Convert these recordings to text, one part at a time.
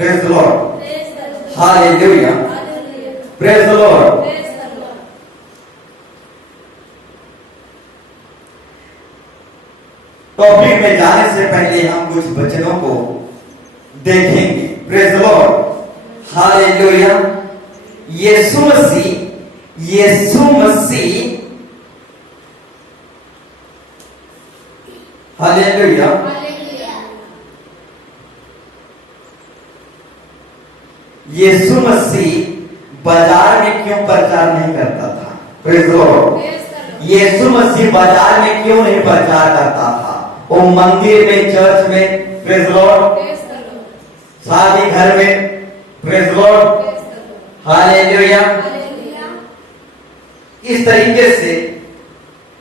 Praise the Lord. Hallelujah. Praise the Lord. Topic में जाने से पहले हम कुछ वचनों को देखेंगे। Praise the Lord, hallelujah. यीशु मसीह हालेलुया। यीशु मसीह बाजार में क्यों प्रचार नहीं करता था? Praise the Lord. यीशु मसीह बाजार में क्यों नहीं प्रचार करता था? वो मंदिर में, चर्च में, प्रेज द लॉर्ड, शादी घर में, प्रेज द लॉर्ड, हालेलुया। इस तरीके से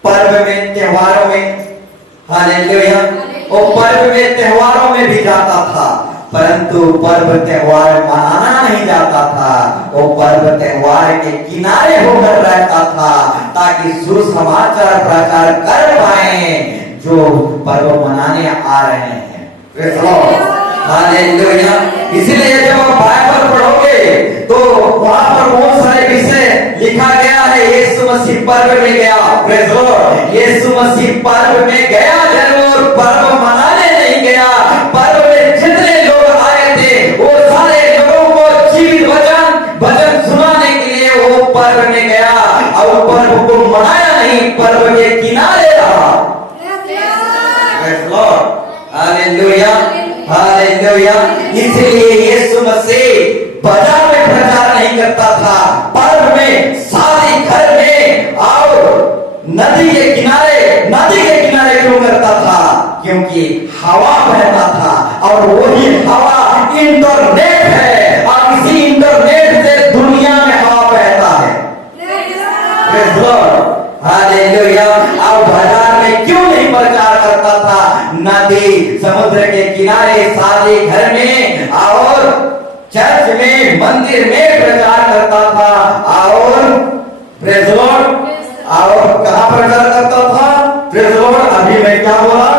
पर्व में, त्योहारों में, हालेलुया, वो पर्व में, त्योहारों में भी जाता था, परंतु पर्व त्योहार मनाना नहीं जाता था। वो पर्व त्योहार के किनारे होकर रहता था ताकि सुसमाचार प्रचार कर पाए जो पर्व मनाने आ रहे हैं। Praise the Lord, hallelujah. इसलिए जब आप बाइबल पढ़ोगे तो वहां पर बहुत सारे विषय लिखा गया है। यीशु मसीह पर्व में गया, प्रेज़ द लॉर्ड, यीशु मसीह पर्व में गया जरूर, पर्व मनाने नहीं गया। पर्व में जितने लोग आए थे वो सारे लोगों को जीवित वचन सुनाने के लिए वो पर्व में गया और पर्व को मनाया नहीं, पर्व के किनारे रहा। Praise the Lord, hallelujah, hallelujah. इसलिए यीशु मसीह बाजार में प्रचार नहीं करता था, पर्व में, शादी घर में और नदी के किनारे क्यों करता था? क्योंकि हवा बहता था और वही हवा इंटरनेट है और इसी इंटरनेट से दुनिया में हवा बहता है। Praise the Lord, hallelujah. और बाजार में क्यों नहीं प्रचार करता था? नदी, समुद्र के किनारे, शादी घर में और चर्च में, मंदिर में प्रचार करता था। और प्रेज़ द लॉर्ड, और कहां प्रचार करता था? प्रेज़ द लॉर्ड, अभी मैं क्या बोला?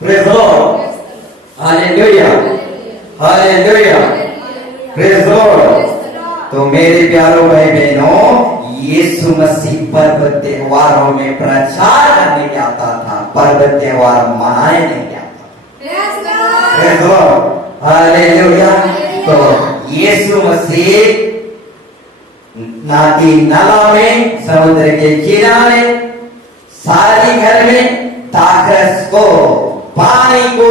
Praise the Lord, hallelujah, hallelujah, praise the Lord. तो मेरे प्यारों भाई बहनों, यीशु मसीह पर्व त्योहारों में प्रचार करने आता था, पर्व त्योहार मनाने नहीं आता था। Praise the Lord, hallelujah. तो यीशु मसीह नदी नाला में, समुद्र के किनारे, शादी घर में ताकस को, पानी को,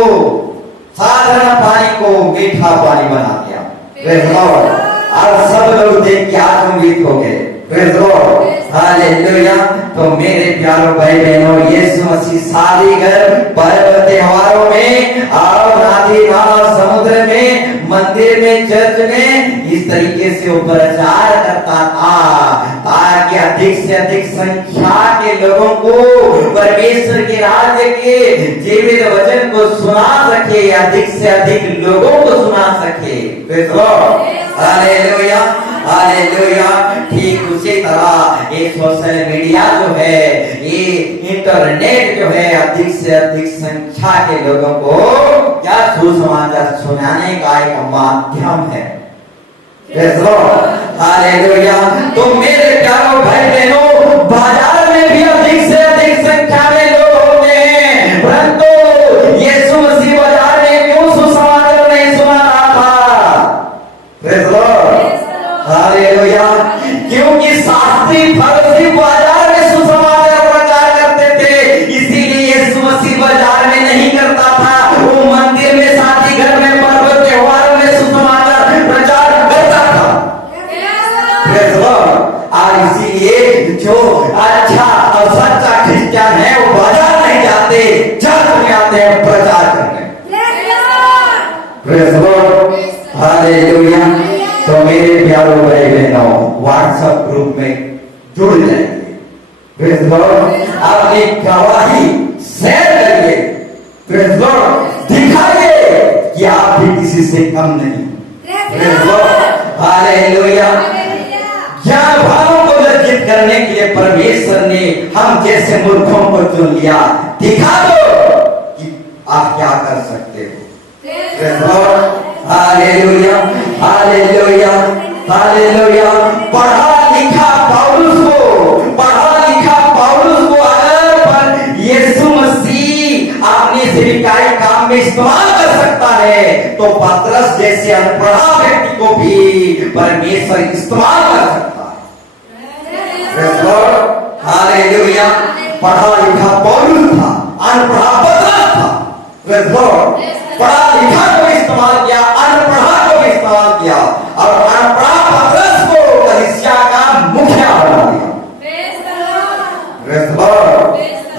साधारण पानी को मीठा पानी बना दिया। Praise the Lord. और सब लोग देख के आनंदित हो गए। Praise the Lord, hallelujah. तो मेरे प्यारों भाई बहनों, यीशु मसीह शादी घर, पर्व त्योहारों में और नदी नाला, समुद्र में, मंदिर में, चर्च में इस तरीके से वो प्रचार करता था ताकि अधिक से अधिक संख्या के लोगों को परमेश्वर के राज्य के जीवित वचन को सुना सके, अधिक से अधिक लोगों को सुना सके। Praise the Lord, hallelujah, hallelujah. ठीक उसी तरह ये सोशल मीडिया जो है, ये इंटरनेट जो है, अधिक से अधिक संख्या के लोगों को क्या सुसमाचार सुनाने का एक माध्यम है। Praise the Lord, hallelujah. तो मेरे प्यारों भाई बहनों, बाजार में भी अधिक से अधिक संख्या में लोग होते हैं, परंतु यीशु मसीह बाजार में क्यों सुसमाचार नहीं सुना रहा था? Praise the Lord, hallelujah. क्योंकि शास्त्री फरीसी बाजार में सुसमाचार प्रचार करते थे, इसीलिए यीशु मसीह बाजार में नहीं करता था। वो मंदिर में, शादी घर में, पर्व त्योहार में सुसमाचार प्रचार करता था। Praise the Lord. और इसीलिए जो अच्छा और सच्चा क्रिश्चियन है वो बाजार नहीं जाते, चर्च में आते हैं प्रचार करने। Praise the Lord, hallelujah. तो मेरे प्यारों भाई बहनों, व्हाट्सएप ग्रुप में जुड़ जाइए। Praise the Lord. अपनी गवाही शेयर करिए। Praise the Lord. दिखाइए कि आप भी किसी से कम नहीं। Praise the Lord, hallelujah. ज्ञान भावों को लज्जित करने के लिए परमेश्वर ने हम जैसे मूर्खों को चुन लिया। दिखा दो कि आप क्या कर सकते हो। Praise the Lord, hallelujah, hallelujah, hallelujah. पढ़ा लिखा पौलुस को अगर पर यीशु मसीह अपनी सेविकाई काम में इस्तेमाल कर सकता है, तो पतरस जैसे अनपढ़ा व्यक्ति को भी परमेश्वर इस्तेमाल कर सकता है। हालेलुया। पढ़ा लिखा पौलुस था, अनपढ़ा पतरस था। पढ़ा लिखा को इस्तेमाल किया, अनपढ़ा को इस्तेमाल किया, और अनपढ़ा पतरस को कलीसिया का मुखिया बना दिया।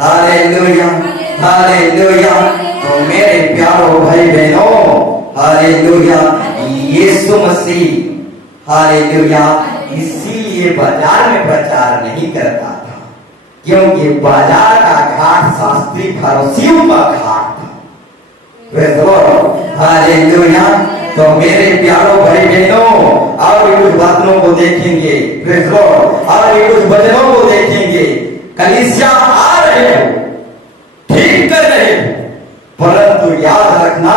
Hallelujah, hallelujah. तो मेरे प्यारों भाई बहनों, हालेलुया, यीशु मसीह, हालेलुया, इसीलिए बाजार में प्रचार नहीं करता था, क्योंकि बाजार का घाट शास्त्री फरीसियों का घाट था। हालेलुया। तो मेरे प्यारों भाई बहनों, और भी कुछ वचनों को देखेंगे, और भी कुछ वचनों को देखेंगे। कलीसिया आ रहे हो, ठीक कर रहे हो, परंतु याद रखना,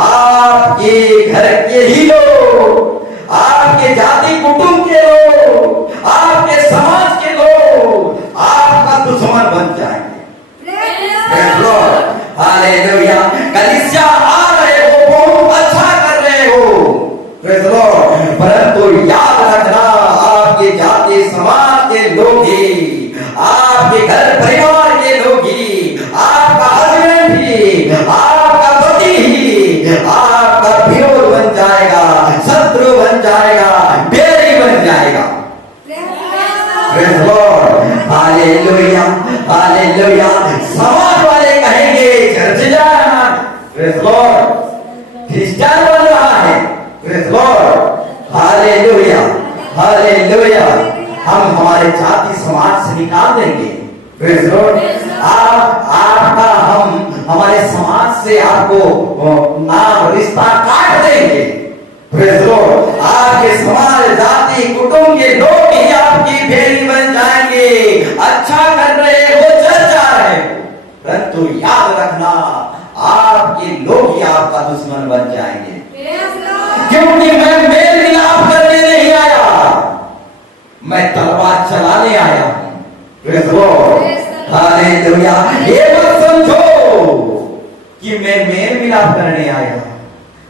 आपके घर के ही लोग, आपके जाति कुटुंब के लोग, आपके समाज के लोग आपका दुश्मन बन जाएंगे। हालेलुया। कलीसिया आ रहे हो, बहुत अच्छा कर रहे हो, परंतु याद रखना, आपके जाति समाज के लोग ही, आपके घर परिवार के लोग ही, आपका हस्बैंड ही, आपका पति ही आपका विरोध बन जाएगा, शत्रु बन जाएगा, बैरी बन जाएगा। Hallelujah, hallelujah. समाज वाले कहेंगे चर्च जा रहा है, क्रिश्चियन बन रहा है। Hallelujah, hallelujah. हम हमारे जाति समाज से निकाल देंगे। आपका हम हमारे समाज से आपको नाम रिश्ता काट देंगे। आपके समाज जाति कुटुंब के लोग ही आपकी भेड़ी बन जाएंगे। अच्छा कर रहे हो, चल जा रहे हो, परंतु याद रखना, आपके लोग ही आपका दुश्मन बन जाएंगे, क्योंकि मैं मेल मिलाप करने नहीं आया, मैं तलवार चलाने आया हूं। हालेलुया। ये मत समझो कि मैं मेल मिलाप करने आया हूं,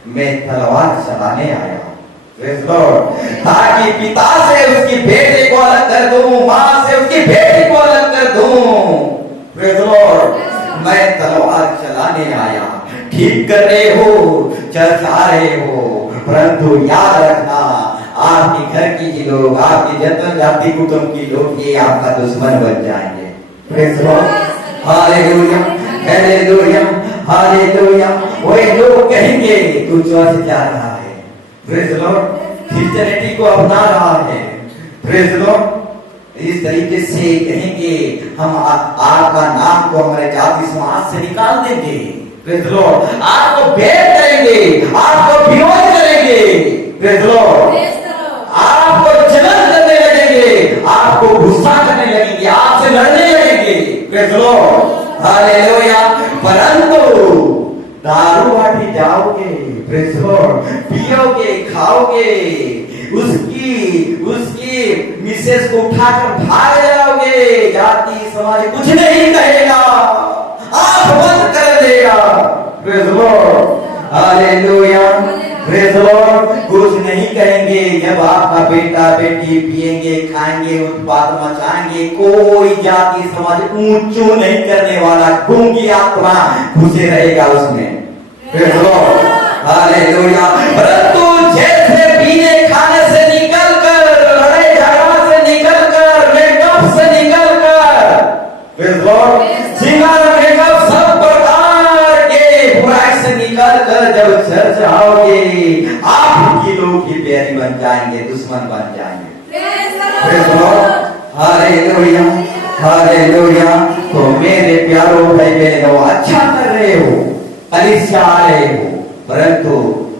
मैं तलवार चलाने आया हूं, ताकि पिता से उसकी बेटे को अलग कर दूं, मां से उसकी बेटी को अलग कर दूं। मैं तलवार चलाने आया। ठीक कर रहे हो, चर्च आ रहे हो, परंतु याद रखना, आपके घर की ही लोग, आपके जतन जाति कुटुंब की लोग ये आपका दुश्मन बन जाएंगे। Hallelujah, hallelujah, hallelujah. वही लोग कहेंगे तू चर्च जा रहा है, क्रिश्चियनिटी को अपना रहा है, इस तरीके से कहेंगे, हम आपका नाम को हमारे जाति समाज से निकाल देंगे, आपको भेद करेंगे, आपको विरोध करेंगे, आपको जलन करने लगेंगे, आपको गुस्सा करने लगेंगे, आपसे लड़ने लगेंगे। हालेलुया। परंतु दारू बाटी जाओगे, पियोगे, खाओगे, उसकी मिसेस को उठाकर भाग जाओगे, जाति समाज कुछ नहीं कहेगा, आप बंद कर देगा। हालेलुया, कुछ नहीं कहेंगे। जब आपका बेटा बेटी पिएंगे, खाएंगे, उत्पात मचाएंगे, कोई जाति समाज ऊंचू नहीं करने वाला, गूंगी आत्मा घुसे रहेगा उसमें। हालेलुया। परंतु जैसे पीने खाने से निकल कर, लड़ाई झगड़ा से निकल कर, मेकअप से निकल कर, सिंगार मेकअप सब प्रकार के बुराई से निकल कर जब चर्च आओगे, आपकी लोग ही बैरी बन जाएंगे, दुश्मन बन जाएंगे। Hallelujah, hallelujah. तो मेरे प्यारों भाई बहनों, अच्छा कर रहे हो, कलीसिया आ रहे हो, परंतु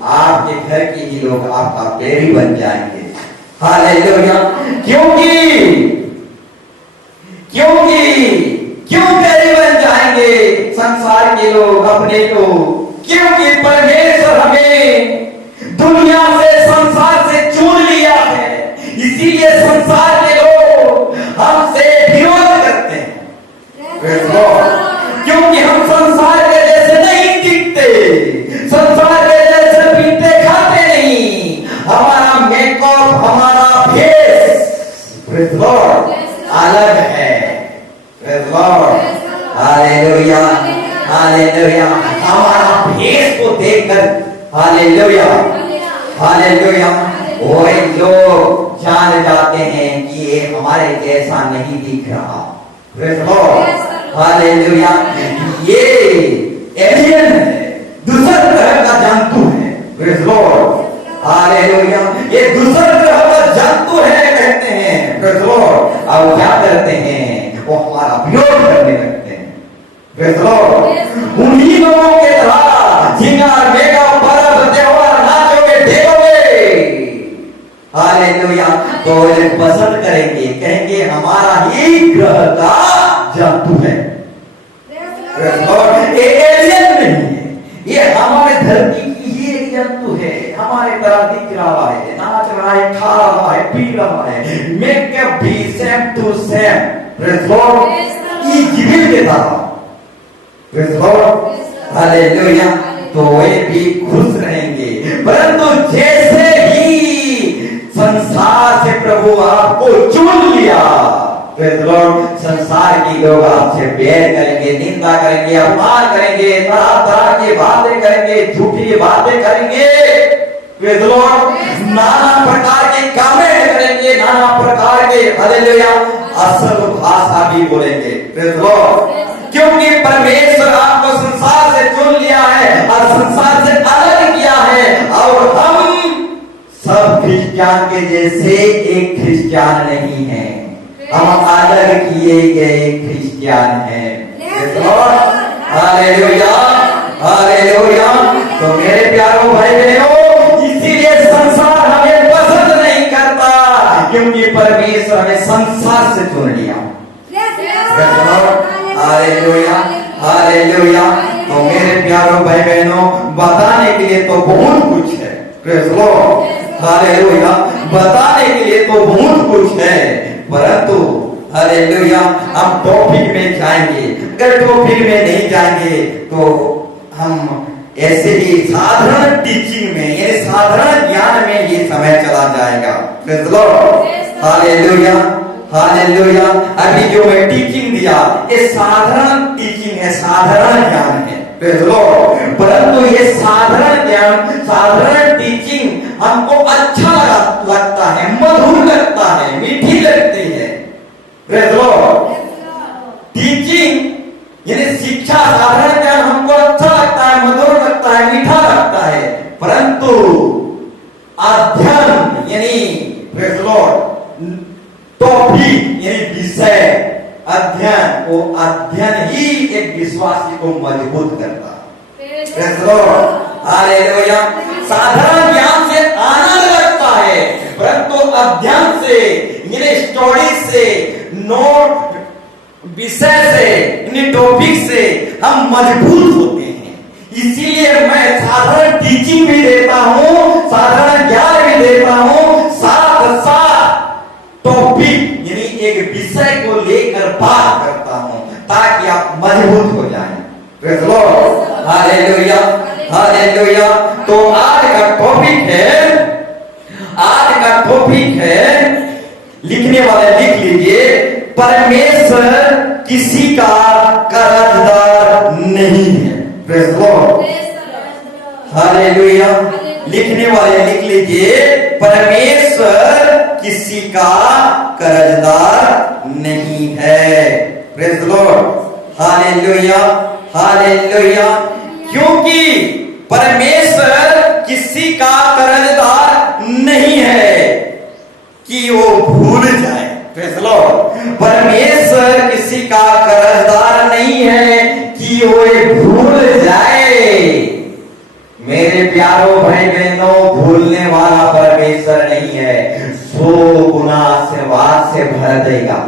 आपके घर के ही लोग आपका बैरी बन जाएंगे। हालेलुया। क्यों बैरी बन जाएंगे संसार के लोग, अपने लोग? क्योंकि परमेश्वर हमें लॉर्ड, अलग है। Praise Lord, hallelujah, hallelujah. हमारा भेष को देखकर, हालेलुया, हालेलुया, वही लोग जान जाते हैं कि ये हमारे जैसा नहीं दिख रहा। Praise Lord, hallelujah. ये एलियन है, दूसरे ग्रह का जंतु है। Praise Lord, hallelujah. ये दूसरे ग्रह का जंतु है कहते हैं। Praise Lord. अब क्या करते हैं? वो हमारा विरोध करने लगते हैं। Praise Lord. उन्हीं लोगों के तरह झिंगा मेगा पर्व त्योहार नाचोगे देखोगे, हालेलुया, तो ये पसंद करेंगे, कहेंगे हमारा ही ग्रह का जंतु है। ये एलियन नहीं है, ये हमारे धरती की ही एक जंतु है। हमारे तरह दिख रहा है, नाच रहा है, खा रहा है, पी रहा है, मेकअप भी same to same. Praise Lord. ये जीवित देता था। Praise Lord, hallelujah. तो वे भी खुश रहेंगे। परंतु जैसे ही संसार से प्रभु आपको चुन लिया, प्रेज लॉर्ड, संसार की लोग आपसे बैर करेंगे, निंदा करेंगे, अपमान करेंगे, तरह तरह की बातें करेंगे, झूठी बातें करेंगे। प्रेज लॉर्ड, नाना प्रकार के कमेंट करेंगे, नाना प्रकार के, हालेलुया, असल भाषा भी बोलेंगे। Praise Lord. क्योंकि परमेश्वर आपको संसार से चुन लिया है और संसार से अलग किया है, और हम सब क्रिश्चियन के जैसे एक क्रिश्चियन नहीं है, हम अलग किए गए क्रिश्चियन हैं। Hallelujah, hallelujah. तो मेरे प्यारों भाई बहनों, इसीलिए संसार हमें पसंद नहीं करता, क्योंकि परमेश्वर हमें संसार से चुन लिया। Hallelujah, hallelujah. तो मेरे प्यारों भाई बहनों, बताने के लिए तो बहुत कुछ है। Praise Lord, hallelujah. बताने के लिए तो बहुत कुछ है, परंतु हालेलुया हम टॉपिक में जाएंगे। अगर टॉपिक में नहीं जाएंगे तो हम ऐसे ही साधारण टीचिंग में, यानी साधारण ज्ञान में ये समय चला जाएगा। Praise Lord, hallelujah, hallelujah. अभी जो मैं टीचिंग दिया, ये साधारण टीचिंग है, साधारण ज्ञान है। Praise Lord. परंतु ये साधारण ज्ञान, साधारण टीचिंग हमको अच्छा लगता है, मधुर लगता है, मीठी लगती है। Praise Lord. टीचिंग यानी शिक्षा, साधारण ज्ञान हमको अच्छा लगता है, मधुर लगता है, मीठा लगता है, परंतु अध्ययन यानी, प्रेज लॉर्ड, टॉपिक यानी विषय, अध्ययन, वो अध्ययन ही एक विश्वासी को मजबूत करता है। Praise Lord, hallelujah. साधारण ज्ञान से आनंद लगता है, परंतु अध्ययन से यानी स्टडी से, नोट विषय से, यानी टॉपिक से हम मजबूत होते हैं। इसीलिए मैं साधारण टीचिंग भी देता हूं, साधारण ज्ञान भी देता हूं, साथ साथ टॉपिक यानी एक विषय को लेकर बात करता हूं, ताकि आप मजबूत हो जाएं। Praise Lord, hallelujah, hallelujah. तो आज का टॉपिक है, आज का टॉपिक है, लिखने वाले लिख लीजिए, परमेश्वर किसी का कर्जदार नहीं है। Praise Lord, hallelujah. लिखने वाले लिख लीजिए, परमेश्वर किसी का कर्जदार नहीं है। Praise Lord, hallelujah, hallelujah. क्योंकि परमेश्वर किसी का कर्जदार नहीं है कि वो भूल जाए। Praise Lord. परमेश्वर किसी का कर्जदार नहीं है कि वो भूल जाए। मेरे प्यारों भाई बहनों, भूलने वाला परमेश्वर नहीं है, 100 गुना आशीर्वाद से भर देगा।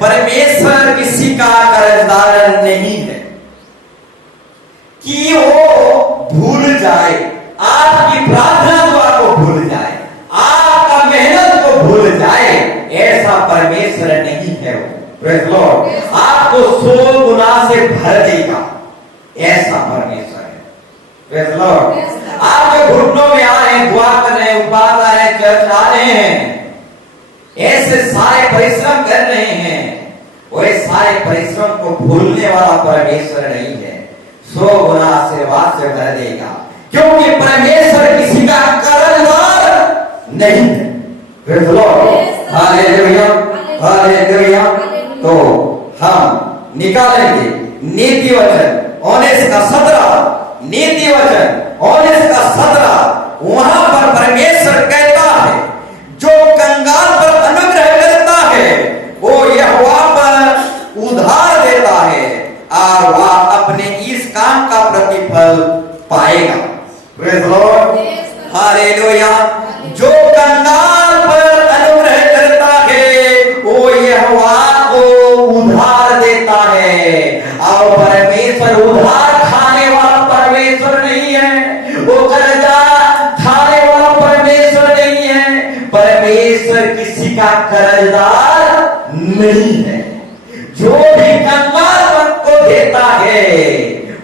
परमेश्वर किसी का कर्जदार नहीं है कि वो भूल जाए, आपकी प्रार्थना दुआ को भूल जाए, आपका मेहनत को भूल जाए, ऐसा परमेश्वर नहीं है वो। Praise Lord. आपको 100 गुना से भर देगा, ऐसा परमेश्वर है। Praise Lord. आप जो घुटनों में आ रहे हैं, दुआ कर रहे हैं, उपवास आ रहे हैं, चर्च आ रहे हैं, ऐसे सारे परिश्रम कर रहे हैं, वह सारे परिश्रम को भूलने वाला परमेश्वर नहीं है। 100 गुना आशीर्वाद से भर देगा, क्योंकि परमेश्वर किसी का कर्जदार नहीं है। Praise the Lord, hallelujah, hallelujah. तो हम निकालेंगे नीति वचन 19 का 17, नीति वचन 19 का 17। वहां पर परमेश्वर कहता है, जो कंगाल पर अनुग्रह करता है वो यहोवा पर उधार देता है और वह अपने इस काम का प्रतिफल पाएगा। Praise the Lord, hallelujah. जो कंगाल पर अनुग्रह करता है वो यहोवा को उधार देता है, और परमेश्वर उधार खाने वाला परमेश्वर नहीं है, वो कर्जा खाने वाला परमेश्वर नहीं है। परमेश्वर किसी का कर्जदार नहीं है। जो भी कंगाल को देता है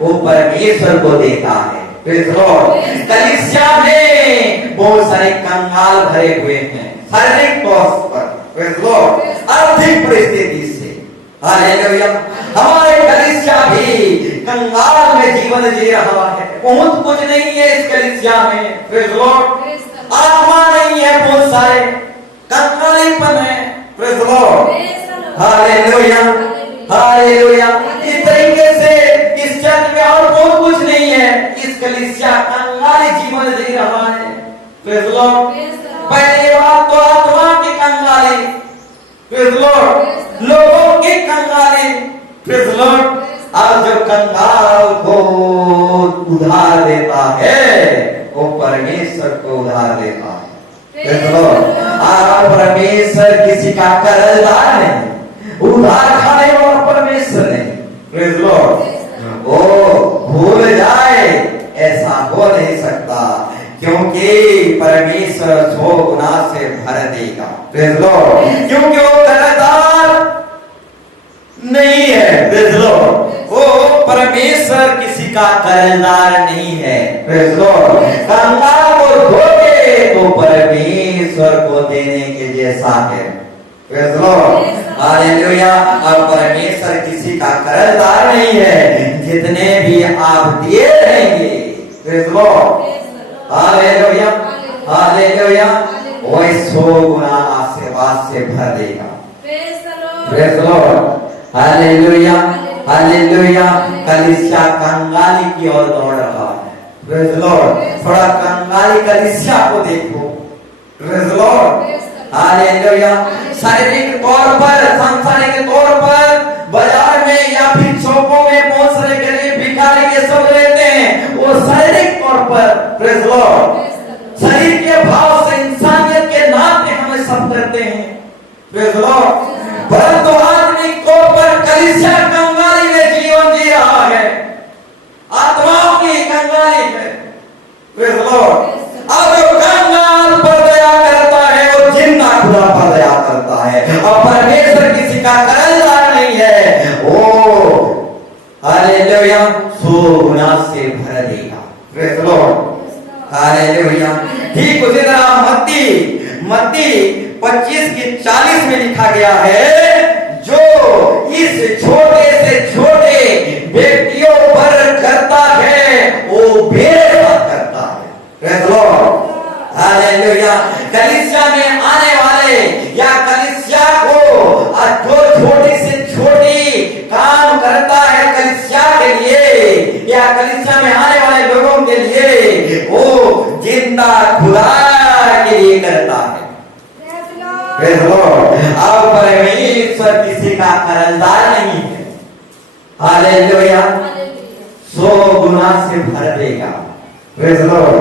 वो परमेश्वर को देता है। Praise the Lord. कलीसिया में बहुत सारे कंगाल भरे हुए हैं शारीरिक तौर पर, प्रेज़ द लॉर्ड, आर्थिक परिस्थिति से। हालेलुया। हमारे कलीसिया भी कंगाल में जीवन जी रहा है, बहुत कुछ नहीं है इस कलीसिया में। Praise the Lord. आत्मा नहीं है, बहुत सारे कंगालीपन है। Praise the Lord, hallelujah, hallelujah. इस तरीके से इस चर्च में और बहुत कुछ नहीं है, इस कलीसिया कंगाली जीवन जी रहा है। Praise the Lord. पहली बात तो आत्मा की कंगाली, प्रेज़ द लॉर्ड, लोगों की कंगाली, प्रेज़ द लॉर्ड। और जो कंगाल को उधार देता है वो परमेश्वर को उधार देता है। Praise the Lord. और परमेश्वर किसी का कर्जदार नहीं, उधार खाने वाला परमेश्वर नहीं। Praise the Lord. वो भूल जाए ऐसा हो नहीं सकता, क्योंकि परमेश्वर 100 गुना से भर देगा। Praise the Lord. क्योंकि वो कर्जदार नहीं है। Praise the Lord. वो परमेश्वर किसी का कर्जदार नहीं है। Praise the Lord. कंगाल को दोगे तो परमेश्वर को देने के जैसा है। Praise the Lord, hallelujah. और परमेश्वर किसी का कर्जदार नहीं है, जितने भी आप दिए रहेंगे, praise the Lord, hallelujah, hallelujah, वो 100 गुना आशीर्वाद से भर देगा। Praise the Lord, hallelujah, hallelujah. कलीसिया कंगाली की ओर दौड़ रहा है। Praise the Lord. थोड़ा कंगाली कलीसिया को देखो। Praise the Lord, hallelujah. शारीरिक तौर पर, सांसारिक तौर पर बाजार में या फिर चौकों में बहुत सारे गरीब भिखारी ये सब रहते हैं, वो शारीरिक तौर पर, प्रेज़ द लॉर्ड, शरीर के भाव से, इंसानियत के नाते हमें सब करते हैं। Praise the Lord. परंतु आत्मिक तौर पर कलीसिया कंगाली में जीवन जी रहा है, आत्माओं की कंगाली में। Praise the Lord. अब जो कंगाल पर दया करता है वो जिंदा खुदा पर दया करता है, और परमेश्वर किसी का कर्जदार नहीं है। वो हालेलुया 100 गुना से भर देगा। Praise the Lord, hallelujah. ठीक उसी तरह मत्ती 25 की 40 में लिखा गया है, जो इस छोटे से छोटे व्यक्तियों पर करता है वो मेरे साथ करता है। Praise the Lord, hallelujah. कलीसिया में आने वाले या कलीसिया को जो छोटी से छोटी काम करता है कलीसिया के लिए या कलीसिया में आने वाले लोगों के लिए, वो जिंदा खुदा के लिए करता है। Praise the Lord. अब परमेश्वर किसी का कर्जदार नहीं है। हालेलुया। 100 गुना से भर देगा। Praise the Lord,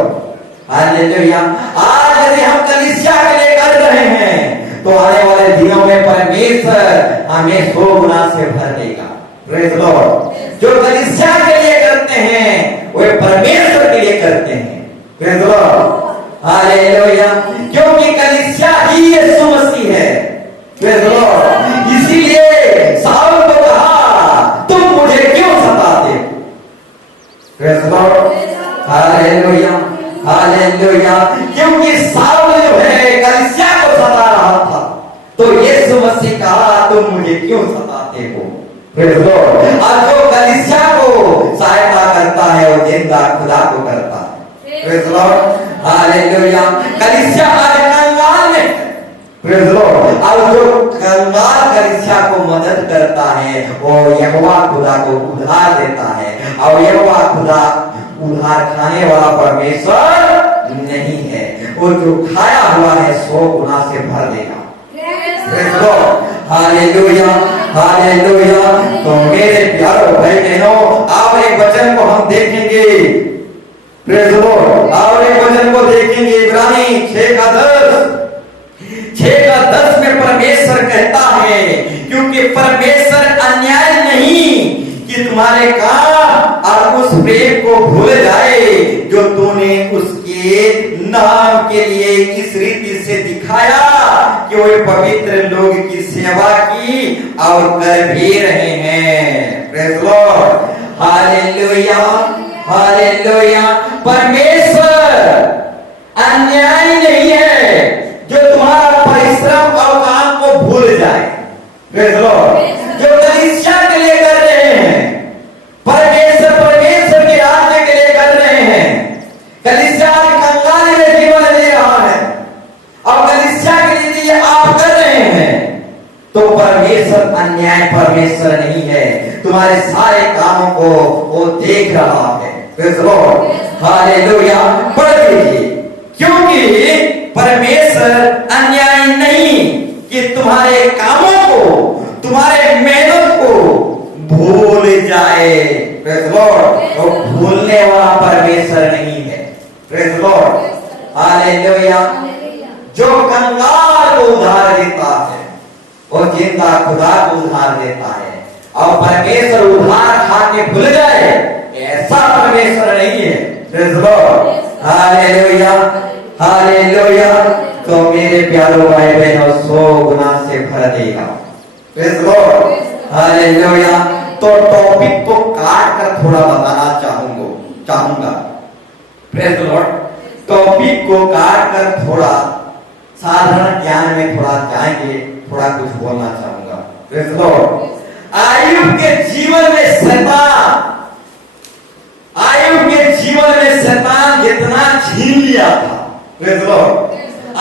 hallelujah. आज यदि हम कलीसिया के लिए कर रहे हैं तो आने वाले दिनों में परमेश्वर हमें 100 गुना से भर देगा। Praise the Lord. जो कलीसिया के लिए करते हैं वे परमेश्वर के लिए करते हैं। Praise the Lord, hallelujah. क्योंकि कलीसिया ही यीशु मसीह है। Praise the Lord. इसीलिए शाऊल को कहा, तुम मुझे क्यों सताते हो? Praise the Lord, hallelujah, hallelujah. क्योंकि शाऊल जो है कलीसिया को सता रहा था। तो यीशु मसीह कहा तुम मुझे क्यों सताते हो। Praise Lord. और जो कलीसिया को सहायता करता है वो जिंदा खुदा को करता है। Praise Lord. हालेलुया। कलीसिया आज कंगाल में है। Praise Lord. और जो कंगाल कलीसिया को मदद करता है वो यहोवा खुदा को उधार देता है, और यहोवा खुदा उधार खाने वाला परमेश्वर नहीं है। वो जो खाया हुआ है 100 गुना से भर देगा। Praise Lord. हालेलुया। हालेलुया। तो मेरे प्यारे भाई बहनों, और एक वचन को हम देखेंगे। Praise Lord. और एक वचन को देखेंगे, इब्रानी 6:10 में परमेश्वर कहता है, क्योंकि परमेश्वर अन्याय नहीं कि तुम्हारे काम और उस प्रेम को भूल जाए जो तूने उसके नाम के लिए इस रीति से दिखाया कि वे पवित्र लोग की सेवा की और कर भी रहे हैं। Praise Lord. हालेलुया। हालेलुया। परमेश्वर अन्याय नहीं है जो तुम्हारा परिश्रम और काम को भूल जाए। Praise Lord. जो कलीसिया के लिए कर रहे हैं, परमेश्वर के राज्य के लिए कर रहे हैं। कलीसिया कंगाली में जीवन दे रहा है और कलीसिया के लिए आप कर रहे हैं, तो परमेश्वर अन्याय परमेश्वर नहीं है। तुम्हारे सारे कामों को वो देख रहा है। Praise Lord. हालेलुया। पढ़ लीजिए, क्योंकि परमेश्वर अन्याय नहीं कि तुम्हारे कामों को, तुम्हारे मेहनत को भूल जाए। Praise Lord. तो भूलने वाला परमेश्वर नहीं है। Praise Lord. हालेलुया। जो कंगाल को उधार देता है वो जिंदा खुदा को उधार देता है, और परमेश्वर उधार खा के भूल जाए ऐसा परमेश्वर नहीं है। Praise Lord. हालेलुया। हालेलुया। तो मेरे प्यारों भाई बहनों 100 गुना से भर देगा। Praise Lord. हालेलुया। तो टॉपिक को काट कर थोड़ा बताना चाहूंगा। Praise Lord. टॉपिक को काट कर थोड़ा साधारण ज्ञान में थोड़ा जाएंगे, थोड़ा कुछ बोलना चाहूंगा। Praise Lord. आयुब के जीवन में शैतान जितना छीन लिया था। Praise Lord.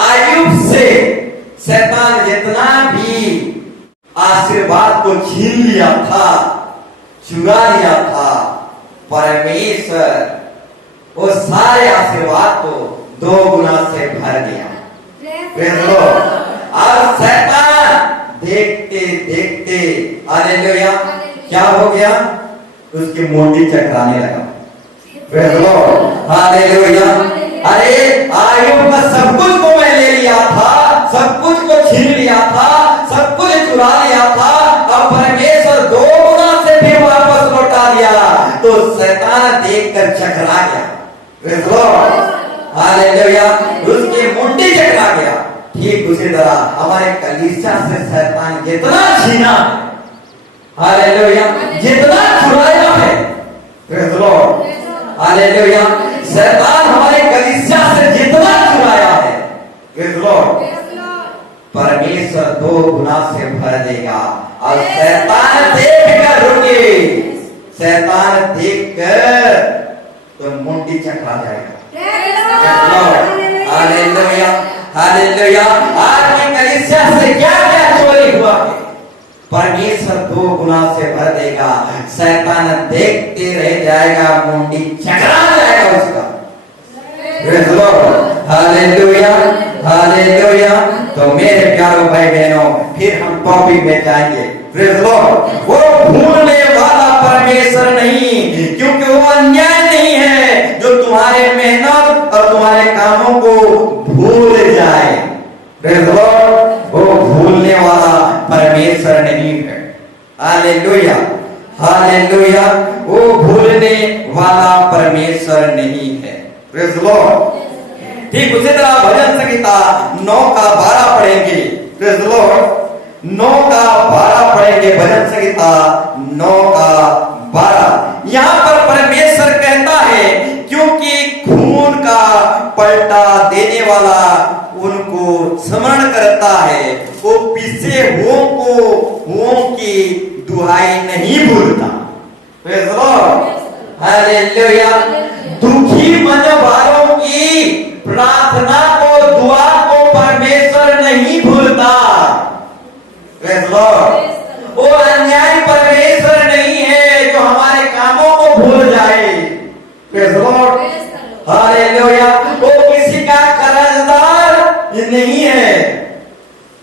आयुब से शैतान जितना भी आशीर्वाद को छीन लिया था, चुरा लिया था, परमेश्वर वो सारे आशीर्वाद को 2 गुना से भर दिया। Praise Lord. और शैतान देखते देखते हालेलुया क्या हो गया, उसकी मुंडी चकराने लगा। Praise Lord. हालेलुया। अरे आयुब का सब कुछ को मैं ले लिया था, सब कुछ को छीन लिया था, सब कुछ चुरा लिया था, और परमेश्वर 2 गुना से भी वापस लौटा दिया। तो शैतान देखकर चकरा गया। Praise Lord. हालेलुया। उसकी मुंडी चकरा गया। ठीक उसी तरह हमारे कलीसिया से शैतान जितना छीना है, हालेलुया, जितना चुराया है, प्रेज़ लॉर्ड, हालेलुया, शैतान हमारे कलीसिया से जितना चुराया है, प्रेज़ लॉर्ड, परमेश्वर 2 गुना से भर देगा। और शैतान देखकर रुके, शैतान देखकर तो मुंडी चकरा जाएगा। हालेलुया। हालेलुया। आज की कलीसिया से क्या क्या चोरी हुआ है, परमेश्वर 2 गुना से भर देगा। शैतान देखते रह जाएगा, मुंडी चकरा जाएगा उसका। Praise Lord. हालेलुया। हालेलुया। तो मेरे प्यारों भाई बहनों, फिर हम टॉपिक में जाएंगे। Praise Lord. वो भूलने वाला परमेश्वर नहीं, क्योंकि वो अन्याय नहीं है जो तुम्हारे मेहनत और तुम्हारे कामों को भूल जाए। Praise Lord. वो भूलने वाला परमेश्वर नहीं है। हालेलुया। हालेलुया। वो भूलने वाला परमेश्वर नहीं है। Praise Lord. ठीक उसी तरह भजन संहिता 9:12 पढ़ेंगे। Praise Lord. 9:12 पढ़ेंगे, भजन संहिता 9:12। यहाँ पर परमेश्वर कहता है, क्योंकि खून का पलटा देने वाला उनको स्मरण करता है, वो हालेलुया। दुखी मन वालों की प्रार्थना को, दुआ को परमेश्वर नहीं भूलता। Praise Lord. वो अन्याय परमेश्वर नहीं है जो हमारे कामों को भूल जाए। Praise Lord. हालेलुया। वो किसी का कर्जदार नहीं है।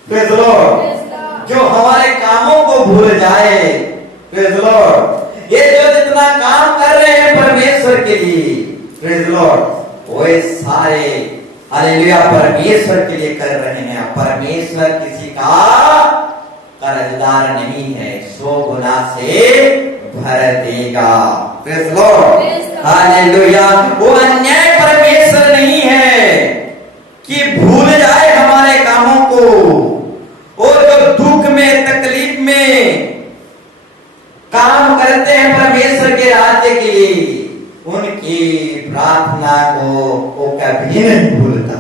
Praise Lord. जो हमारे कामों को भूल जाए। Praise Lord. ये जो जितना काम कर रहे हैं परमेश्वर के लिए, प्रेज़ लॉर्ड, वो सारे हालेलुया परमेश्वर के लिए कर रहे हैं। परमेश्वर किसी का कर्जदार नहीं है, 100 गुना से भर देगा। Praise Lord. हालेलुया। वो अन्याय परमेश्वर नहीं है कि भूल जाए हमारे कामों को। और जो दुख में, तकलीफ में काम करते हैं परमेश्वर के राज्य के लिए, उनकी प्रार्थना को वो कभी नहीं भूलता।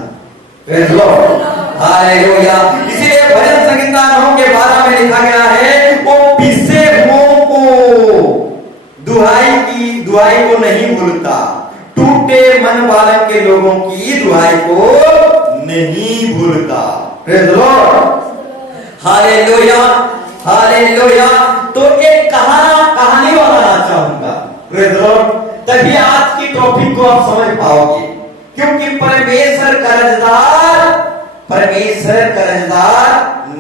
Praise Lord. हालेलुया। इसलिए भजन संहिता 9 के 12 में लिखा गया है, वो पिसे मुंह को दुहाई को नहीं भूलता, टूटे मन वाले के लोगों की दुहाई को नहीं भूलता। Praise Lord. हालेलुया। हालेलुया। तो एक कहानी बताना चाहूंगा। Praise Lord. तभी आज की टॉपिक को आप समझ पाओगे, क्योंकि परमेश्वर कर्जदार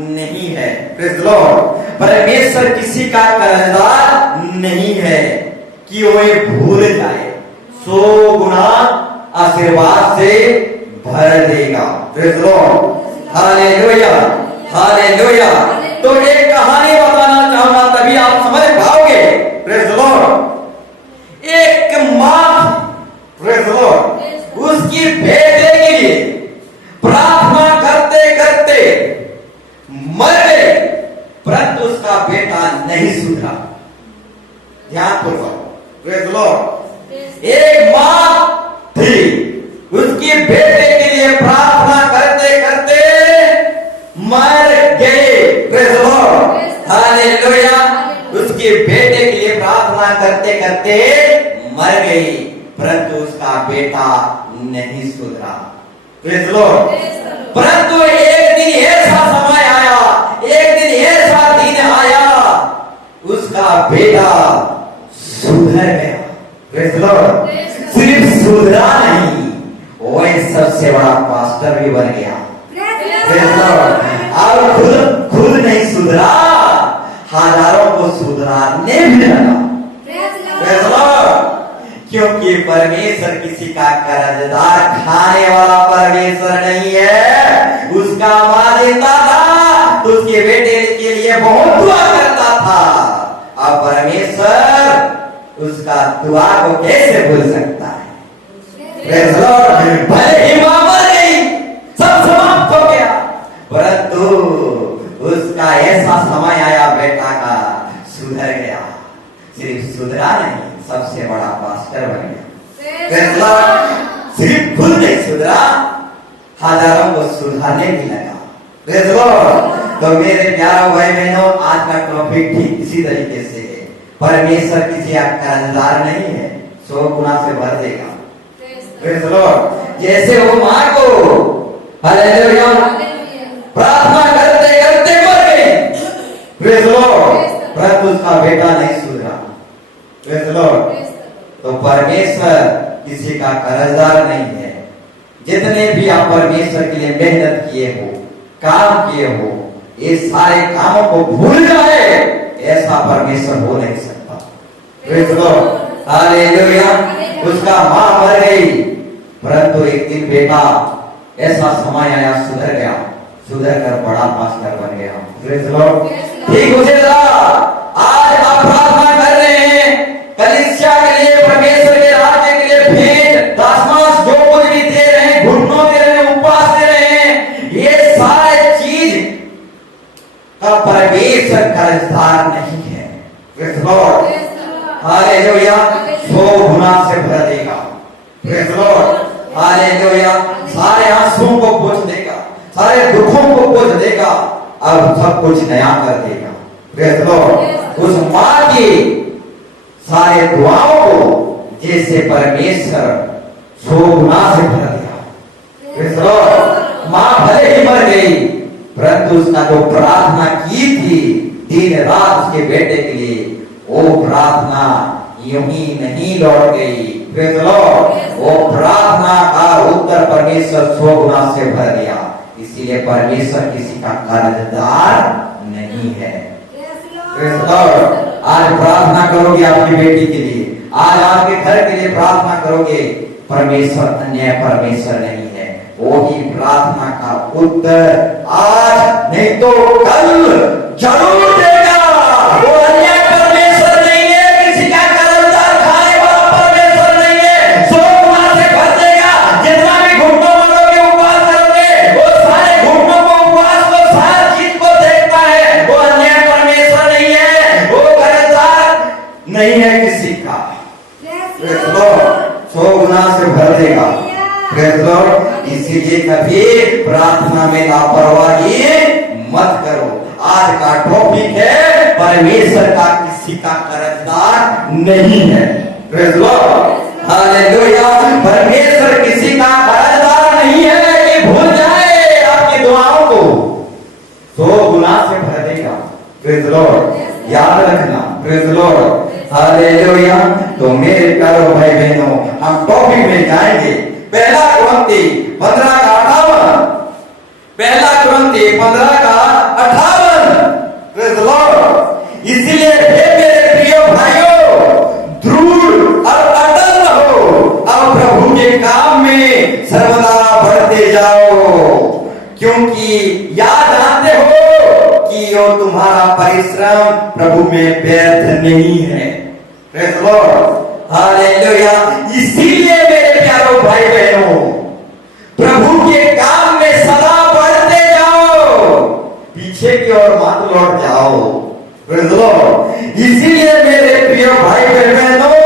नहीं है। Praise Lord. परमेश्वर किसी का कर्जदार नहीं है कि वो भूल जाए, 100 गुना आशीर्वाद से भर देगा। Praise Lord. हालेलुया। हालेलुया। तो एक कहानी बताना चाहूंगा, तभी आप समझ पाओगे। Praise Lord. एक मां, प्रेज़ लॉर्ड, उसकी बेटे के लिए प्रार्थना करते करते मर गए, परंतु उसका बेटा नहीं सुधरा। ध्यानपूर्वक। Praise Lord. एक मां थी, उसकी बेटे के लिए प्रार्थना करते करते मर गए। Praise Lord. हालेलुया। उसके बेटे के लिए प्रार्थना करते करते मर गई, परंतु उसका बेटा नहीं सुधरा। Praise Lord. परंतु एक दिन ऐसा समय आया, एक दिन ऐसा दिन आया, उसका बेटा सुधर गया। Praise Lord. सिर्फ सुधरा नहीं, वो सबसे बड़ा पास्टर भी बन गया। Praise Lord. और खुद नहीं सुधरा, हजारों को सुधारने भी लगा। Praise Lord. क्योंकि परमेश्वर किसी का कर्जदार खाने वाला परमेश्वर नहीं है। उसका माँ देता था तो उसके बेटे के लिए बहुत दुआ करता था। अब परमेश्वर उसका दुआ को कैसे भूल सकता है? Praise Lord. भले ही मां मर गई, सब समाप्त हो गया, परंतु उसका ऐसा समय आया, बेटा का सुधर गया। सिर्फ सुधरा नहीं, सबसे बड़ा पास्टर बन गया। Praise Lord. सिर्फ खुद नहीं सुधरा, हजारों को सुधारने भी लगा। Praise Lord. तो मेरे प्यारे भाई बहनों, आज का टॉपिक ठीक इसी तरीके से है। परमेश्वर किसी का कर्जदार नहीं है, 100 गुना से भर देगा। Praise Lord. जैसे वो मां को हालेलुया प्रार्थना करते करते मर गई, प्रेज़ लॉर्ड, परंतु उसका बेटा नहीं सुधरा। Praise Lord. तो परमेश्वर किसी का कर्जदार नहीं है। जितने भी आप परमेश्वर के लिए मेहनत किए हो, काम किए हो, ये सारे कामों को भूल जाए, ऐसा परमेश्वर हो नहीं सकता। Praise Lord. हालेलुया। उसका मां मर गई, परंतु एक दिन बेटा ऐसा समय आया, सुधर गया, सुधर कर बड़ा पास्टर बन गया। Praise Lord. ठीक उसी तरह आज आप प्रार्थना कर रहे हैं कलीसिया के लिए, परमेश्वर के राज्य के लिए, भेंट दशमांश जो कुछ भी दे रहे हैं, घुटनों दे रहे हैं, उपवास दे रहे हैं, ये सारे चीज का परमेश्वर कर्जदार नहीं है। Praise Lord. हालेलुया। 100 गुना से भर देगा। Praise Lord. हालेलुया। सारे आंसुओं को पोंछ देगा, सारे दुखों को पोंछ देगा, अब सब कुछ नया कर देगा। Praise Lord. उस मां की सारे दुआओं को जैसे परमेश्वर 100 गुना से भर दिया। मां भले ही मर गई, परंतु उसका जो प्रार्थना की थी दिन रात उसके बेटे के लिए, वो प्रार्थना यूं ही नहीं लौट गई। वो प्रार्थना का उत्तर परमेश्वर 100 गुना से भर दिया। इसीलिए परमेश्वर किसी का कर्जदार नहीं है। आज प्रार्थना करोगे आपकी बेटी के लिए, आज आपके घर के लिए प्रार्थना करोगे, परमेश्वर अन्य परमेश्वर नहीं है, वो ही प्रार्थना का उत्तर आज नहीं तो कल जरूर देगा। वो अन्य परमेश्वर नहीं है, किसी का कर्जदार खाने वाला परमेश्वर नहीं है। 100 गुना से भर देगा। जितना भी घुटनों मारोगे, उपवास करोगे, वो सारे घुटनों को, उपवास को, सारी चीज को देखता है। वो अन्य परमेश्वर नहीं है, वो कर्जदार नहीं है किसी का। 100 गुना से भर देगा। इसीलिए कभी प्रार्थना में लापरवाही मत करो। आज का टॉपिक है परमेश्वर का किसी का कर्जदार नहीं है। हालेलुया। परमेश्वर किसी का कर्जदार नहीं है, ये भूल जाए आपकी दुआओं को। 100 गुना से भर देगा। प्रेज लॉर्ड, याद रखना। Praise Lord, hallelujah. तो मेरे प्यारे भाई बहनों, हम टॉपिक में जाएंगे। पहला कुरिन्थी 15 का 58। पहला कुरिन्थी 15 का 58। Praise Lord. इसलिए हे मेरे प्रिय भाइयों, दृढ़ और अटल रहो और प्रभु के काम में सर्वदा बढ़ते जाओ, क्योंकि याद जानते हो कि यो तुम्हारा परिश्रम प्रभु में व्यर्थ नहीं है। Praise Lord, hallelujah. इसीलिए मेरे प्यारे भाई बहनों, प्रभु के काम में सदा बढ़ते जाओ, पीछे की ओर मत लौट जाओ। Praise Lord. इसीलिए मेरे प्रिय भाई बहनों,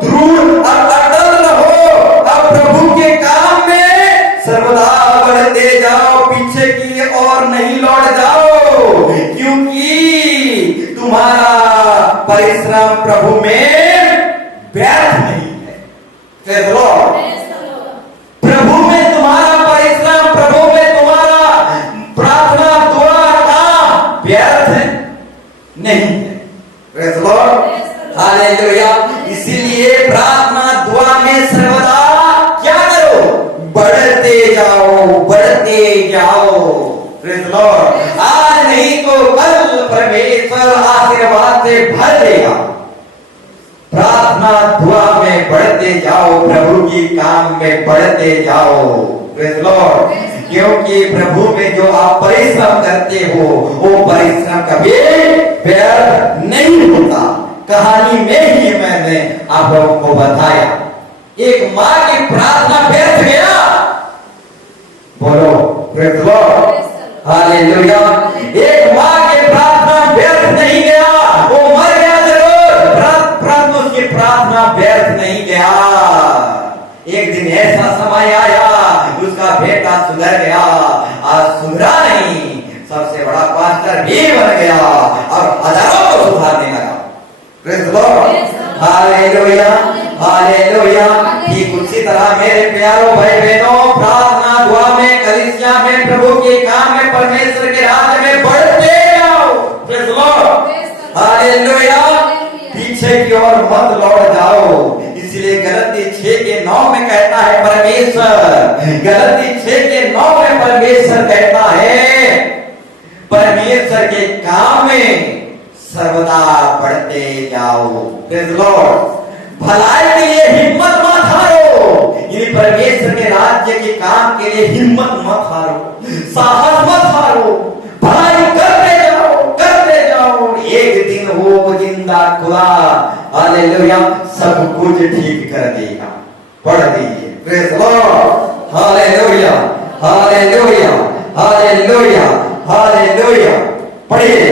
दृढ़ और अटल रहो और प्रभु के काम में सर्वदा बढ़ते जाओ, पीछे की ओर नहीं लौट जाओ, क्योंकि तुम्हारा परिश्रम प्रभु में व्यर्थ नहीं है। Praise Lord. प्रभु में तुम्हारा परिश्रम, प्रभु में तुम्हारा प्रार्थना दुआ का व्यर्थ नहीं है। Praise Lord, hallelujah. इसीलिए प्रार्थना दुआ में सर्वदा क्या करो? बढ़ते जाओ, बढ़ते जाओ। Praise Lord. आज नहीं तो कल परमेश्वर आशीर्वाद से भर देगा। प्रार्थना दुआ में बढ़ते जाओ, प्रभु की काम में बढ़ते जाओ। Praise Lord. क्योंकि प्रभु में जो आप परिश्रम करते हो, वो परिश्रम कभी व्यर्थ नहीं होता। कहानी में ही मैंने आप लोगों को बताया, एक माँ की प्रार्थना व्यर्थ गया। बोलो प्रेज लॉर्ड, हालेलुया। एक माँ की प्रार्थना व्यर्थ नहीं गया, वो मर गया जरूर, परंतु उसकी प्रार्थना व्यर्थ नहीं गया। एक दिन ऐसा समय आया, उसका बेटा सुधर गया, आज सुधरा नहीं, सबसे बड़ा पास्टर भी बन गया और हजारों को सुधारने लगा। Praise Lord, hallelujah, hallelujah. ठीक उसी तरह मेरे प्यारों भाई बहनों, प्रार्थना दुआ में, कलीसिया में, प्रभु के काम में, परमेश्वर के राज्य में बढ़ते जाओ। Praise Lord, hallelujah. पीछे की ओर मत लौट जाओ। इसलिए गलती 6:9 में कहता है परमेश्वर, गलती 6:9 में परमेश्वर कहता है, परमेश्वर के काम में सर्वदा बढ़ते जाओ। Praise Lord. भलाई के लिए हिम्मत मत हारो, यानी परमेश्वर के राज्य के काम के लिए हिम्मत मत हारो, साहस मत हारो, भलाई करते जाओ, करते जाओ। एक दिन वो जिंदा खुदा, हालेलुया, सब कुछ ठीक कर देगा। पढ़ दीजिए। Praise Lord, hallelujah, hallelujah, hallelujah, hallelujah. पढ़िए।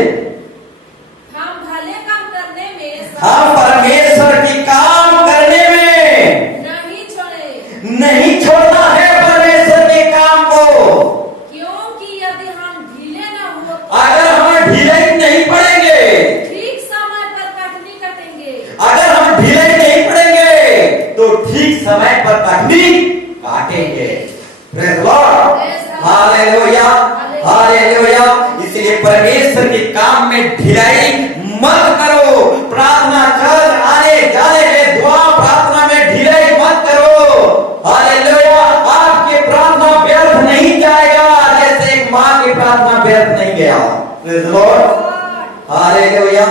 हम परमेश्वर की काम करने में नहीं छोड़ना है परमेश्वर के काम को, क्योंकि यदि हम ढीले न हो, अगर हम ढीले नहीं पड़ेंगे, ठीक समय पर कटनी कटेंगे। अगर हम ढीले नहीं पड़ेंगे काटेंगे। Praise Lord, hallelujah, hallelujah. इसलिए परमेश्वर के काम में ढिलाई मत करो। प्रार्थना चर्च आने जाने में, दुआ प्रार्थना में ढिलाई मत करो। हालेलुया, आपकी प्रार्थना व्यर्थ नहीं जाएगा, जैसे एक मां की प्रार्थना व्यर्थ नहीं गया। Praise Lord, hallelujah,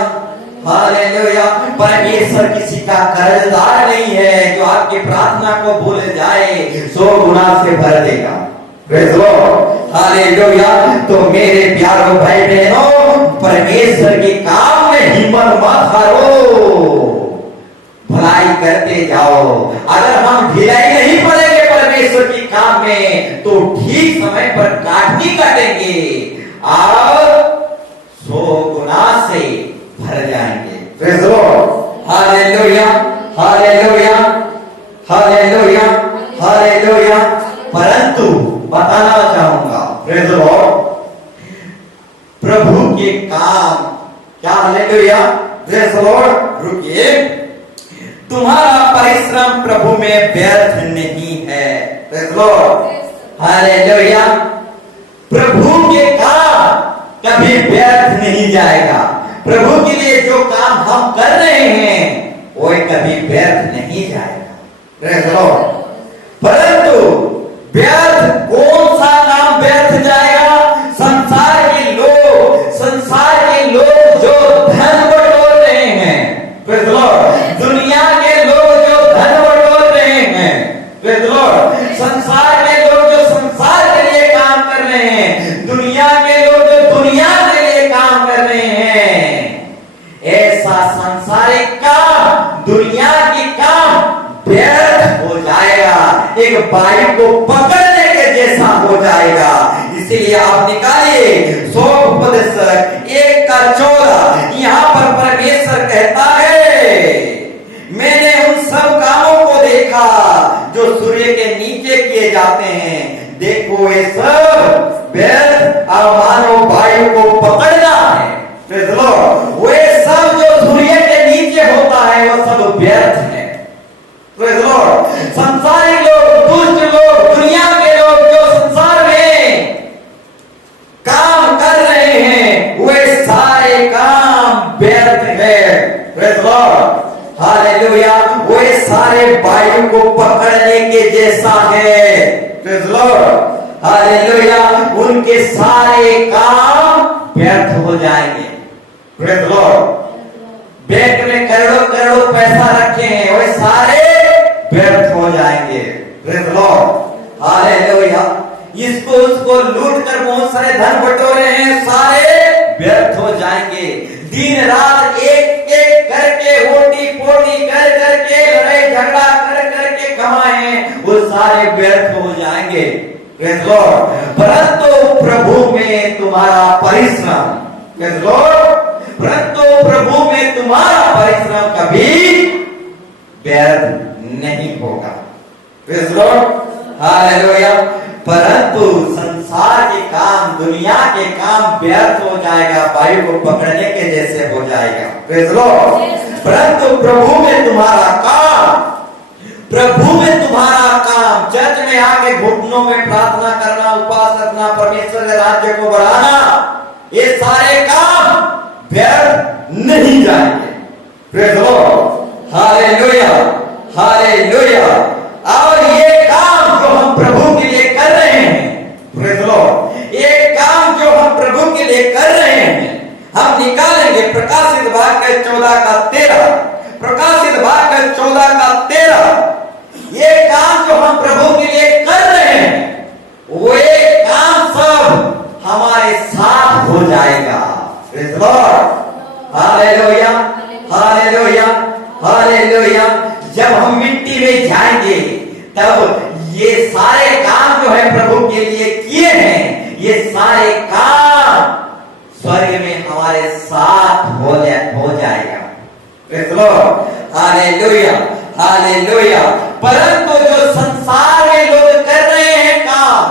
hallelujah. परमेश्वर किसी का कर्जदार नहीं है। जो आपकी प्रार्थना को भूल जाए 100 गुना से भर देगा। Praise Lord, hallelujah. तो मेरे प्यारों भाई बहनों, परमेश्वर के काम में हिम्मत मत हारो, भलाई करते जाओ। अगर हम ढिलाई नहीं पड़ेंगे परमेश्वर के काम में, तो ठीक समय पर काटनी काटेंगे और 100 गुना से भर जाएंगे। Praise Lord, hallelujah, hallelujah, hallelujah, hallelujah. परंतु बताना चाहूंगा, प्रेज़ लॉर्ड, प्रभु के काम क्या, हालेलुया, प्रेज़ लॉर्ड, रुकिए, तुम्हारा परिश्रम प्रभु में व्यर्थ नहीं है। Praise Lord, hallelujah. प्रभु के काम कभी व्यर्थ नहीं जाएगा। प्रभु के लिए जो काम हम कर रहे हैं वो कभी व्यर्थ नहीं जाएगा। Praise Lord. परंतु व्यर्थ कौन सा काम व्यर्थ जाएगा? संसार के लोग जो धन बटोर रहे हैं। Praise Lord. दुनिया के लोग जो धन बटोर रहे हैं। Praise Lord. संसार के लोग जो संसार के लिए काम कर रहे हैं, दुनिया के लोग जो दुनिया के लिए काम कर रहे हैं, ऐसा सांसारिक काम, दुनिया की काम व्यर्थ हो जाएगा, एक बाई को पकड़ने के जैसा हो जाएगा। इसीलिए आप निकालिए 1:14। यहाँ पर परमेश्वर कहता है, मैंने उन सब कामों को देखा जो सूर्य के नीचे किए जाते हैं। देखो ये सब व्यर्थ और मानव वायु को पकड़ना है। Praise Lord. वे सब जो सूर्य के नीचे होता है वो सब व्यर्थ है। Praise Lord. संसारिक लोग, दुष्ट लोग, दुनिया के लोग जो संसार में काम कर रहे हैं, वे सारे काम व्यर्थ है। Praise Lord, hallelujah. वे सारे वायु को पकड़ने के जैसा है। Praise Lord, hallelujah. उनके सारे काम व्यर्थ हो जाएंगे। Praise Lord. बैंक में करोड़ों करोड़ों पैसा रखे हैं, वे सारे व्यर्थ हो जाएंगे। Praise Lord, hallelujah. इसको उसको लूट कर बहुत सारे धन बटोरे हैं, सारे व्यर्थ हो जाएंगे। दिन रात एक एक करके ओटी पोटी कर करके लड़ाई झगड़ा कर करके कमाए, वो सारे व्यर्थ हो जाएंगे। Praise Lord. परंतु प्रभु में तुम्हारा परिश्रम, प्रेज़ लॉर्ड, परंतु प्रभु में तुम्हारा परिश्रम कभी व्यर्थ नहीं होगा। Praise Lord, hallelujah. परंतु संसार के काम, दुनिया के काम व्यर्थ हो जाएगा, वायु को पकड़ने के जैसे हो जाएगा। Praise Lord. परंतु प्रभु में तुम्हारा काम, प्रभु में तुम्हारा काम, चर्च में आके घुटनों में प्रार्थना करना, उपवास करना, परमेश्वर के राज्य को बढ़ाना, ये सारे काम व्यर्थ नहीं जाएंगे। Praise Lord, hallelujah, hallelujah. और ये काम जो हम प्रभु के लिए कर रहे हैं, प्रेज़ लॉर्ड, ये काम जो हम प्रभु के लिए कर रहे हैं, हम निकालेंगे प्रकाशित वाक्य 14:13। प्रकाशित वाक्य 14:13। ये काम जो हम प्रभु के लिए कर रहे हैं, वे काम सब हमारे साथ हो जाएगा। Praise Lord, hallelujah, hallelujah, hallelujah. जब हम मिट्टी में जाएंगे तब ये सारे काम जो है प्रभु के लिए किए हैं, ये सारे काम स्वर्ग में हमारे साथ हो जाएगा। Praise Lord, hallelujah, hallelujah. परंतु जो संसार में लोग कर रहे हैं काम,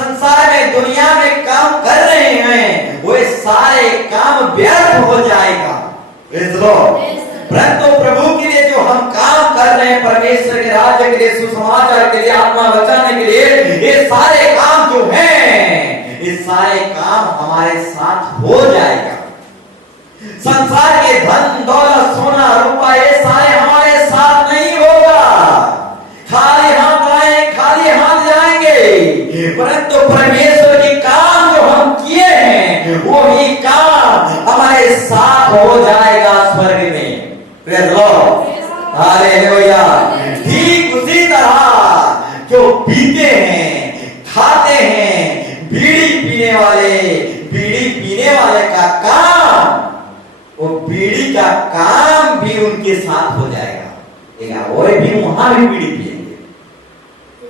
संसार में दुनिया में काम कर रहे हैं, वो सारे काम व्यर्थ हो जाएगा। Praise Lord. परंतु प्रभु के लिए जो हम काम कर रहे हैं, परमेश्वर के राज्य कार्य के लिए, सुसमाचार के लिए, आत्मा बचाने के लिए, ये सारे काम जो हैं, ये सारे काम हमारे साथ हो जाएगा। संसार के धन दौलत सोना रूपा ये सारे हमारे साथ नहीं होगा। खाली हाथ आए खाली हाथ जाएंगे, परंतु परमेश्वर के काम जो हम किए हैं वो ही काम हमारे साथ हो जाएगा स्वर्ग में। Praise Lord, hallelujah. ठीक उसी तरह जो पीते हैं खाते हैं बीड़ी पीने वाले का काम, वो बीड़ी का काम भी उनके साथ हो जाएगा। वो भी वहां भी बीड़ी पिएंगे।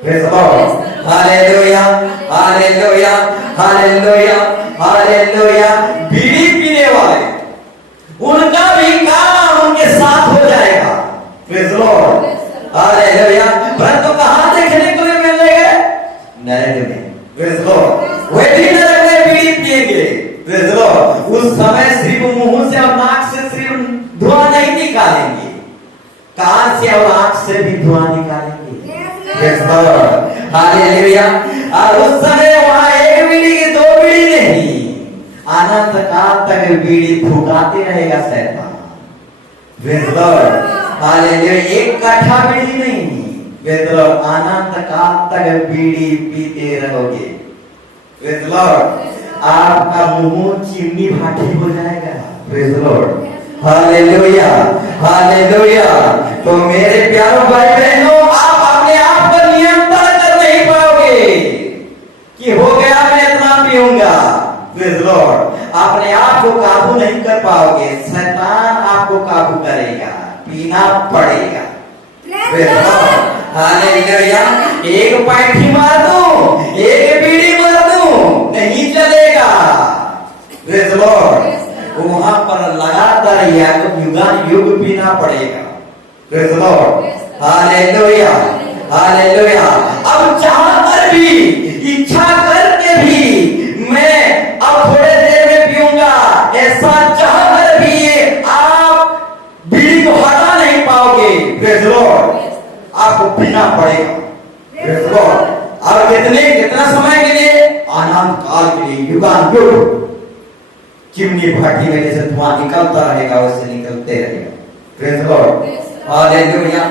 Praise Lord, hallelujah hallelujah hallelujah hallelujah. बीड़ी पीने वाले उनका भी काम उनके साथ हो जाएगा। Praise Lord, hallelujah. परंतु कहां देखने को मिलेगा? नरक में। प्रेज़ लॉर्ड, वे भी नरक में बीड़ी पिएंगे। प्रेज़ लॉर्ड, उस समय सिर्फ मुंह से और नाक से सिर्फ धुआं नहीं निकालेंगे, कान से और आंख से भी धुआं निकालेंगे। Praise Lord, hallelujah. और उस समय वहां एक बीड़ी की दो बीड़ी नहीं, अनंत काल तक बीड़ी फुकाते रहेगा शैतान। Praise Lord, hallelujah. एक कट्ठा बीड़ी नहीं, प्रेज़ लॉर्ड, अनंत काल तक बीड़ी पीते रहोगे। प्रेज़ लॉर्ड, आपका मुंह चिमनी भाटी हो जाएगा। Praise Lord, hallelujah hallelujah. तो मेरे प्यारों भाई बहनों, आप अपने आप पर नियंत्रण कर नहीं पाओगे कि हो गया मैं इतना पीऊंगा। प्रेज़ लॉर्ड, अपने आप को काबू नहीं कर पाओगे, शैतान आपको काबू करेगा, पीना पड़ेगा। Praise Lord, hallelujah. एक पैठी मार दूं, एक बीड़ी मार दूं, नहीं चलेगा। प्रेज़ लॉर्ड, वहां पर लगातार युगान युग पीना पड़ेगा। Praise Lord, hallelujah hallelujah. अब चाहकर भी, इच्छा करके भी मैं अब थोड़े देर में पीऊंगा, ऐसा चाहकर भी आप बीड़ी को हटा नहीं पाओगे। प्रेज़ लॉर्ड, आपको पीना पड़ेगा। प्रेज़ लॉर्ड, और कितना समय के लिए? अनंत काल के लिए, युगान युग। चिमनी भाटी में जैसे धुआं निकलता रहेगा वैसे निकलते रहेगा। Praise Lord, hallelujah.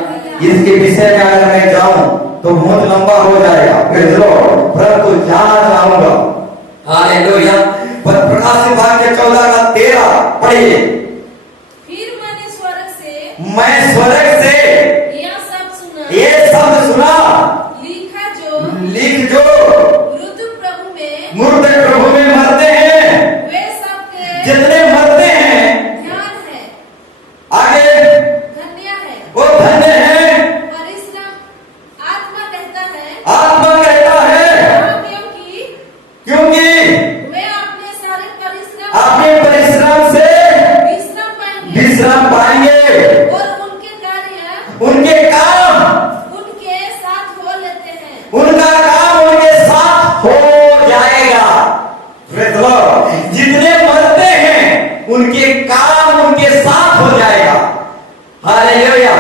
इसके विषय में अगर मैं जाऊं तो बहुत लंबा हो जाएगा। प्रेज़ लॉर्ड, परंतु जाना चाहूंगा। हालेलुया। प्रकाशित वाक्य 14:13 पढ़िए। फिर मैं स्वर्ग से ये शब्द सुना, लिख जो मूर्त प्रभु में मरते हैं, जितने मरते हैं, आगे वो धन्य है, आत्मा कहता है, क्योंकि अपने परिश्रम से विश्राम पाएंगे और उनके काम उनके साथ हो लेते हैं। उनका काम उनके साथ हो जाएगा। प्रेज़ लॉर्ड, जितने मरते हैं उनके काम उनके साथ हो जाएगा। हालेलुया।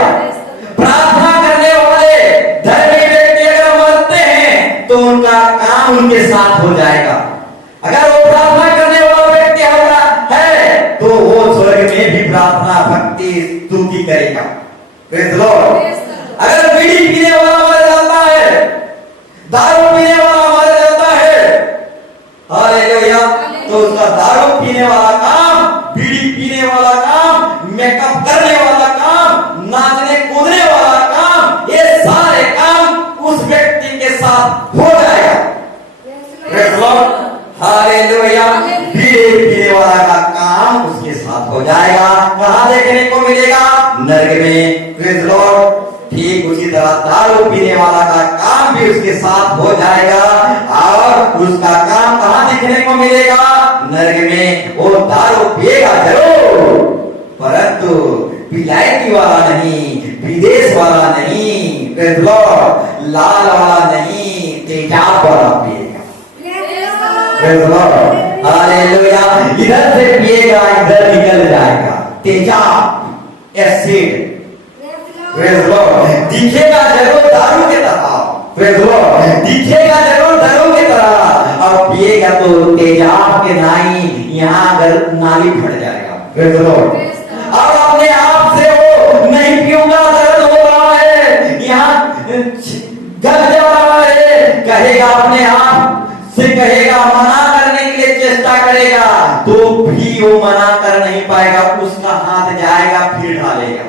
प्रार्थना करने वाले धर्मी व्यक्ति अगर मरते हैं तो उनका काम उनके साथ हो जाएगा। अगर वो प्रार्थना करने वाला व्यक्ति है तो वो स्वर्ग में भी प्रार्थना भक्ति स्तुति करेगा। Praise Lord. अगर बीड़ी पीने वाला मर जाता है, दारू पीने वाला मर जाता है, हालेलुया, तो उसका दारू पीने वाला काम, बीड़ी पीने वाला काम, मेकअप करने वाला काम, नाचने कूदने वाला काम, ये सारे काम उस व्यक्ति के साथ हो जाएगा। Praise Lord, hallelujah. बीड़ी पीने वाला का काम उसके साथ हो जाएगा। कहां देखने को मिलेगा? नरक में। Praise Lord. ठीक उसी तरह दारू पीने वाला का काम भी उसके साथ हो जाएगा, और उसका काम कहां देखने को मिलेगा? नरक में। वो दारू पिएगा जरूर, परंतु विलायती वाला नहीं, विदेश वाला नहीं, प्रेज़ लॉर्ड, लाल वाला नहीं, तेजाब वाला पिएगा। Praise Lord, hallelujah. इधर से पिएगा इधर निकल जाएगा, तेजाब, एसिड। Praise Lord. दिखेगा जरूर दारू की तरह, प्रेज लॉर्ड, दिखेगा जरूर दारू की तरह, और पिएगा तो तेजाब के नाई यहाँ अगर नाली फट जाएगा, प्रेज लॉर्ड। अब अपने आप से वो नहीं पीऊंगा, दर्द हो रहा है, यहाँ गल जा रहा है, कहेगा अपने आप से, कहेगा मना करने के लिए चेष्टा करेगा तो भी वो मना कर नहीं पाएगा, उसका हाथ जाएगा फिर ढालेगा,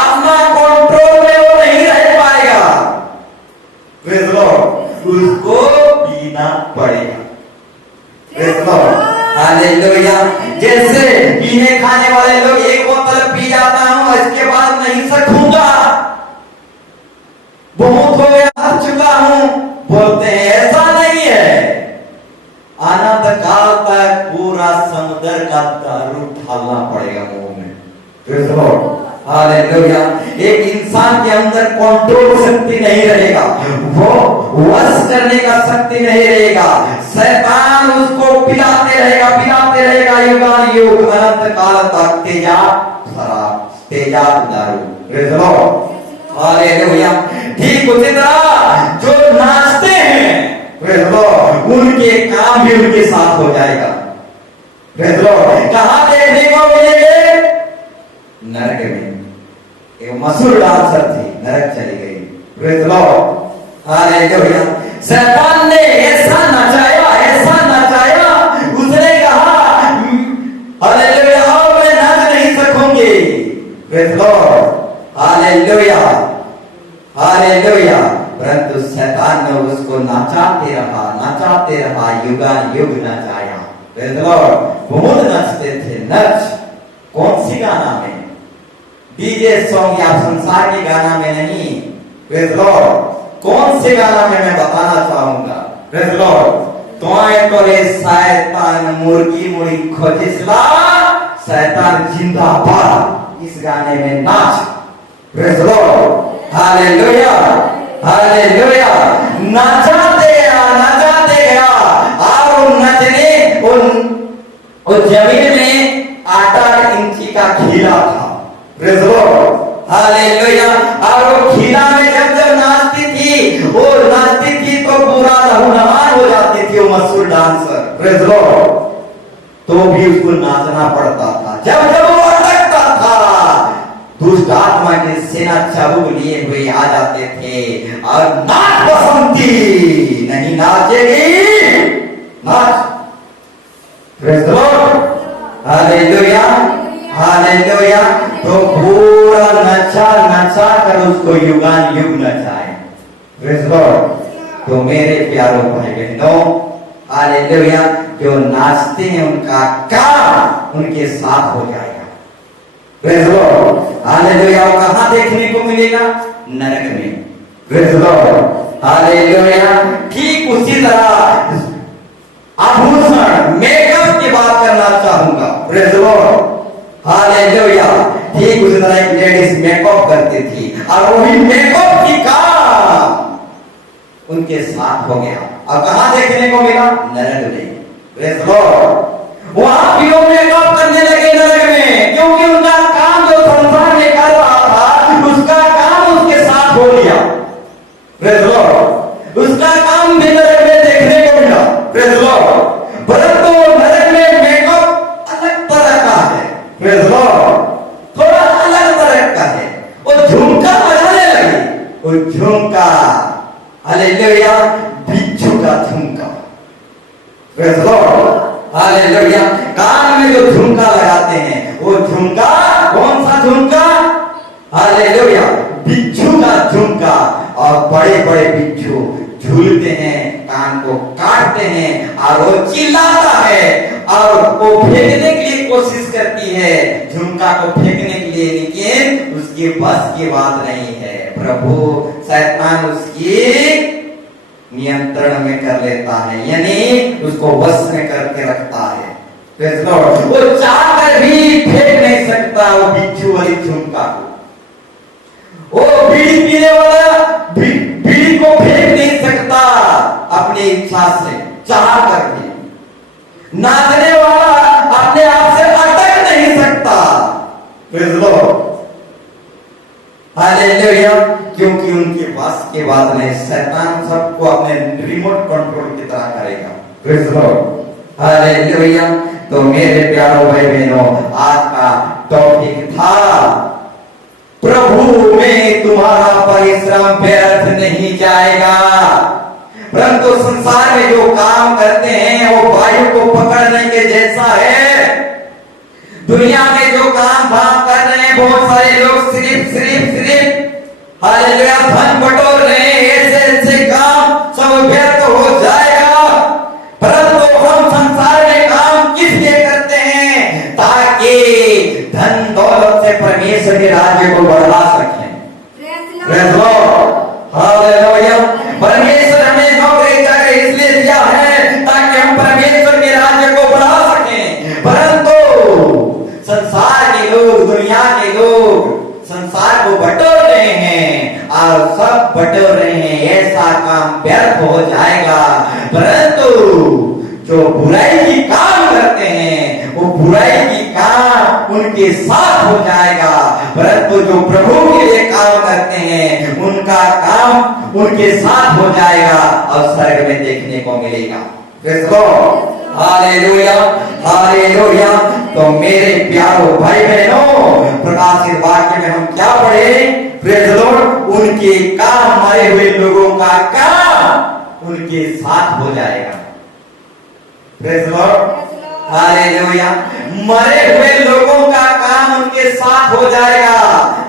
अपना कंट्रोल में वो नहीं रह पाएगा, प्रेज लॉर्ड, उसको पीना पड़ेगा, प्रेज लॉर्ड, हालेलुया। जैसे पीने खाने वाले लोग एक बोतल पी जाता हूं इसके बाद नहीं सकूंगा, बहुत हो गया, थक चुका हूं, बोलते हैं, ऐसा नहीं है। अनंत काल तक पूरा समुद्र का दारू ढालना पड़ेगा मुंह में, प्रेज लॉर्ड, हालेलुया। एक इंसान के अंदर कंट्रोल शक्ति नहीं रहेगा, वो वश करने का शक्ति नहीं रहेगा, शैतान उसको पिलाते रहेगा युगानुयुग अनंत काल तक, तेजाब शराब, तेजाब दारू, प्रेज लॉर्ड, हालेलुया। ठीक उसी तरह जो नाचते हैं, प्रेज लॉर्ड, उनके काम भी उनके साथ हो जाएगा, प्रेज लॉर्ड। कहां देखने को मिलेंगे? नरक में। एक मशहूर डांसर थी, नरक चली गई, प्रेज लॉर्ड, हालेलुया। शैतान ने ऐसा नचाया, उसने कहा हालेलुया मैं नाच नहीं सकूंगी, प्रेज लॉर्ड, हालेलुया, हालेलुया। परंतु शैतान ने उसको नचाते रहा, युगानुयुग नचाया, प्रेज लॉर्ड। बहुत नचते थे, नच कौन सी गाना में? डीजे सॉन्ग या संसार के गाना में नहीं, प्रेज लॉर्ड। कौन से गाना में मैं बताना चाहूंगा, प्रेज लॉर्ड। तोय करे शैतान मुर्गी मुड़ी खोजिसला, शैतान जिंदाबाद, इस गाने में नाच, प्रेज लॉर्ड, हालेलुया, हालेलुया। नचाते गया और नचने उन जमीन में 8 इंची का खीला था, प्रेज लॉर्ड, हालेलुया। और वो खीला में जब नाचती थी तो पूरा लहूलुहान हो जाती थी वो मशहूर डांसर, प्रेज लॉर्ड। तो भी उसको नाचना पड़ता था, जब वो अटकता था दुष्ट आत्मा के सेना चाबुक लिए हुए आ जाते थे और नाच बसंती, नहीं नाचेगी, नाच, प्रेज लॉर्ड, हालेलुया, हालेलुया। तो पूरा नचा कर उसको युगानुयुग नचाए, प्रेज लॉर्ड। तो मेरे प्यारों भाई बहनों, हालेलुया, जो नाचते हैं उनका काम उनके साथ हो जाएगा, प्रेज लॉर्ड, हालेलुया। कहां देखने को मिलेगा? नरक में, प्रेज लॉर्ड, हालेलुया। ठीक उसी तरह आभूषण, मेकअप की बात करना चाहूंगा, प्रेज लॉर्ड, हालेलुया। ठीक उसी तरह एक लेडीज मेकअप करती थी और वही मेकअप की काम उनके साथ हो गया। अब कहां देखने को मिला? नरक में, प्रेज लॉर्ड। वहां भी लोग मेकअप करने लगे नरक में, क्योंकि उनका काम जो संसार में कर रहा था उसका काम उसके साथ हो लिया, प्रेज लॉर्ड। उसका काम भी नरक में देखने को मिला, प्रेज लॉर्ड। परंतु नरक में मेकअप अलग तरह का है, प्रेज लॉर्ड, थोड़ा अलग तरह का है। वो झुमका बजाने लगी, वो झुमका, हालेलुया, बिच्छू का झुमका, प्रेज लॉर्ड, हालेलुया। कान में जो झुमका लगाते हैं वो झुमका कौन सा झुमका? हालेलुया, बिच्छू का झुमका। और बड़े बड़े बिच्छू झूलते हैं, कान को काटते हैं और वो चिल्लाता है और वो फेंकने के लिए कोशिश करती है, झुमका को फेंकने के लिए, लेकिन उसके बस की बात नहीं है। प्रभु शैतान उसकी नियंत्रण में कर लेता है, यानी उसको वश में करके रखता है, प्रेज लॉर्ड। वो चाहकर भी फेंक नहीं सकता वो बिच्छू वाली झुमका को। वो बीड़ी पीने वाला बीड़ी को फेंक नहीं सकता अपनी इच्छा से, चाह कर भी। नाचने वाला अपने आप से अटक नहीं सकता, प्रेज लॉर्ड, हालेलुया। क्योंकि उनके पास के बाद में शैतान सबको अपने रिमोट कंट्रोल की तरह करेगा। Praise the Lord. हालेलुया। तो मेरे प्यारों भाई बहनों, आज का टॉपिक था प्रभु में तुम्हारा परिश्रम व्यर्थ नहीं जाएगा। परंतु संसार में जो काम करते हैं वो वायु को पकड़ने के जैसा है। दुनिया में जो काम धाम कर रहे हैं बहुत सारे लोग सिर्फ हालेलुया धन बटोर रहे हैं, ऐसे काम सब व्यर्थ हो जाएगा। परंतु हम संसार में काम किस लिए करते हैं? ताकि धन दौलत से परमेश्वर के राज्य को बढ़ा सकें। Praise Lord. हालेलुया। परमेश्वर हमें नौकरी जगह इसलिए दिया है ताकि हम परमेश्वर के राज्य को बढ़ा सकें। परंतु संसार के लोग, दुनिया के लोग संसार को बटोर रहे हैं और सब बटोर रहे हैं, ऐसा काम व्यर्थ हो जाएगा। परंतु जो बुराई की काम करते हैं वो बुराई की काम उनके साथ हो जाएगा। परंतु जो प्रभु के लिए काम करते हैं उनका काम उनके साथ हो जाएगा और स्वर्ग में देखने को मिलेगा। Praise God. Hallelujah, hallelujah. तो मेरे प्यारों भाई बहनों, प्रकाशित वाक्य में हम क्या पढ़े? Praise Lord. उनके काम, मरे हुए लोगों का काम उनके साथ हो जाएगा। Praise Lord. हालेलुया। मरे हुए लोगों का काम उनके साथ हो जाएगा।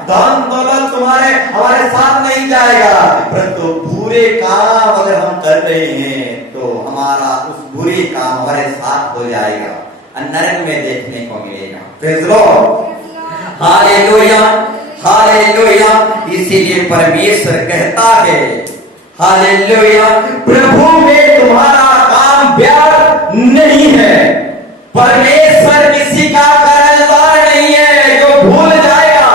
धन दौलत तुम्हारे हमारे साथ नहीं जाएगा, परंतु बुरे काम अगर हम कर रहे हैं तो हमारा उस बुरे काम हमारे साथ हो जाएगा, नरक में देखने को मिलेगा। Praise Lord. Hallelujah, hallelujah. इसीलिए परमेश्वर कहता है, हालेलुया, प्रभु में तुम्हारा काम व्यर्थ नहीं है। परमेश्वर किसी का कर्जदार नहीं है जो भूल जाएगा।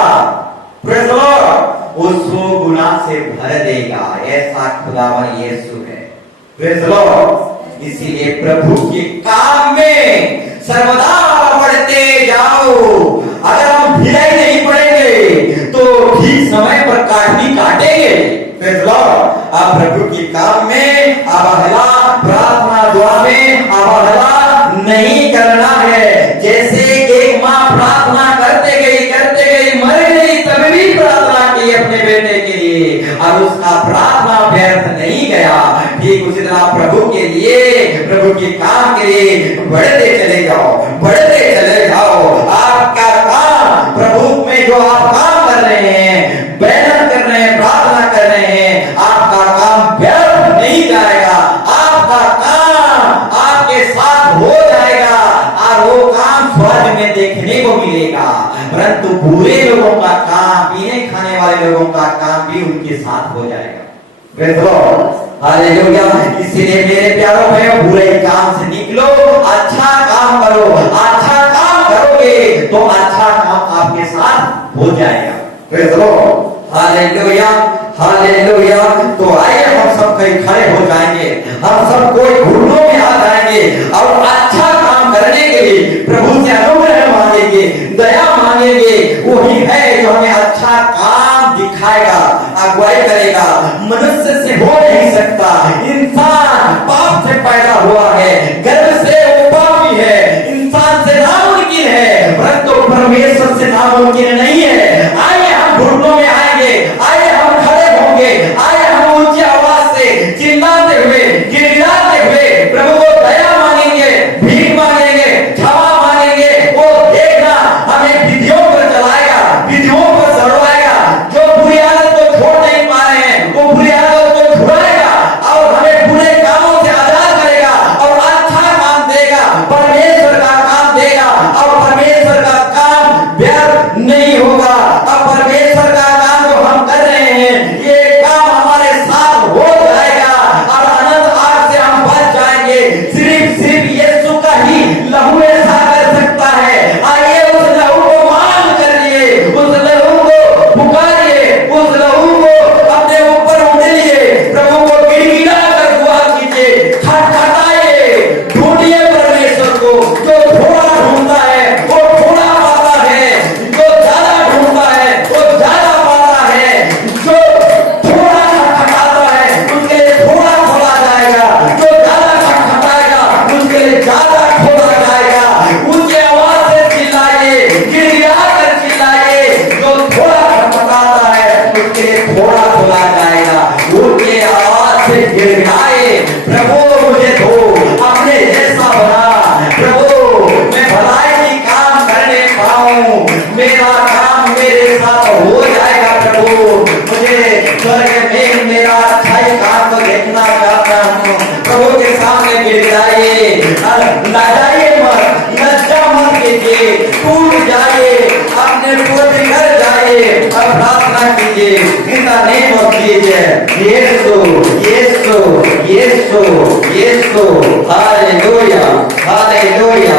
Praise Lord. वो 100 गुना से भर देगा, ऐसा खुदावन यीशु है। Praise Lord. इसीलिए प्रभु के काम में सर्वदा बढ़ते जाओ। अगर हम ढिलाई नहीं पड़ेंगे तो ठीक समय पर काटनी काटेंगे। Praise Lord. आप प्रभु के काम में अवहेला, प्रार्थना दुआ में अवहेला नहीं करना है। जैसे एक माँ प्रार्थना करते गई मर गई, तब भी प्रार्थना की अपने बेटे के लिए और उसका प्रार्थना व्यर्थ नहीं गया। ठीक उसी तरह प्रभु के लिए, प्रभु के काम के लिए बढ़ते चले जाओ, बढ़ते चले जाओ। आपका काम, प्रभु में जो आप काम कर रहे हैं, मेहनत कर रहे हैं, प्रार्थना कर रहे हैं, आपका काम व्यर्थ नहीं जाएगा। आपका काम आपके साथ हो जाएगा और वो काम स्वर्ग में देखने को मिलेगा। परंतु बुरे लोगों का काम, पीने खाने वाले लोगों का काम भी उनके साथ हो जाएगा। Praise Lord. हालेलुया। इसलिए मेरे प्यारों भाइयों, बुरे काम से निकलो, अच्छा काम करो। अच्छा काम करोगे तो अच्छा काम आपके साथ हो जाएगा। Praise Lord. Hallelujah, hallelujah. तो आइए हम सब कहीं खड़े हो जाएंगे, हम सब कोई घुटनों में आ जाएंगे और अच्छा काम करने के लिए प्रभु से अनुग्रह मांगेंगे, दया मांगेंगे। वही है जो हमें अच्छा काम दिखाएगा, अगुवाई करेगा। मनुष्य से हो नहीं सकता, इंसान पाप से पैदा हुआ है, गर्भ से वो पापी है, इंसान से नामुमकिन है, परंतु परमेश्वर से नामुमकिन नहीं है। आइए हम घुटनों में आएंगे, आइए हम खड़े होंगे, आइए हम ऊंची आवाज से चिल्लाते हुए, गिड़गिड़ाते हुए प्रभु को दया मांगेंगे, जाए। प्रभु मुझे दो अपने जैसा बना, प्रभु मैं भलाई की काम करने पाऊं, मेरा काम मेरे साथ हो जाएगा। प्रभु मुझे स्वर्ग में मेरा अच्छाई काम को देखना चाहता हूँ। प्रभु के सामने गिर जाइए, लजाइए मत, लज्जा मत कीजिए, टूट जाइए, अपने पूरे घर जाइए और प्रार्थना कीजिए in the name of Jesus. यीशु यीशु यीशु यीशु, हालेलुया हालेलुया।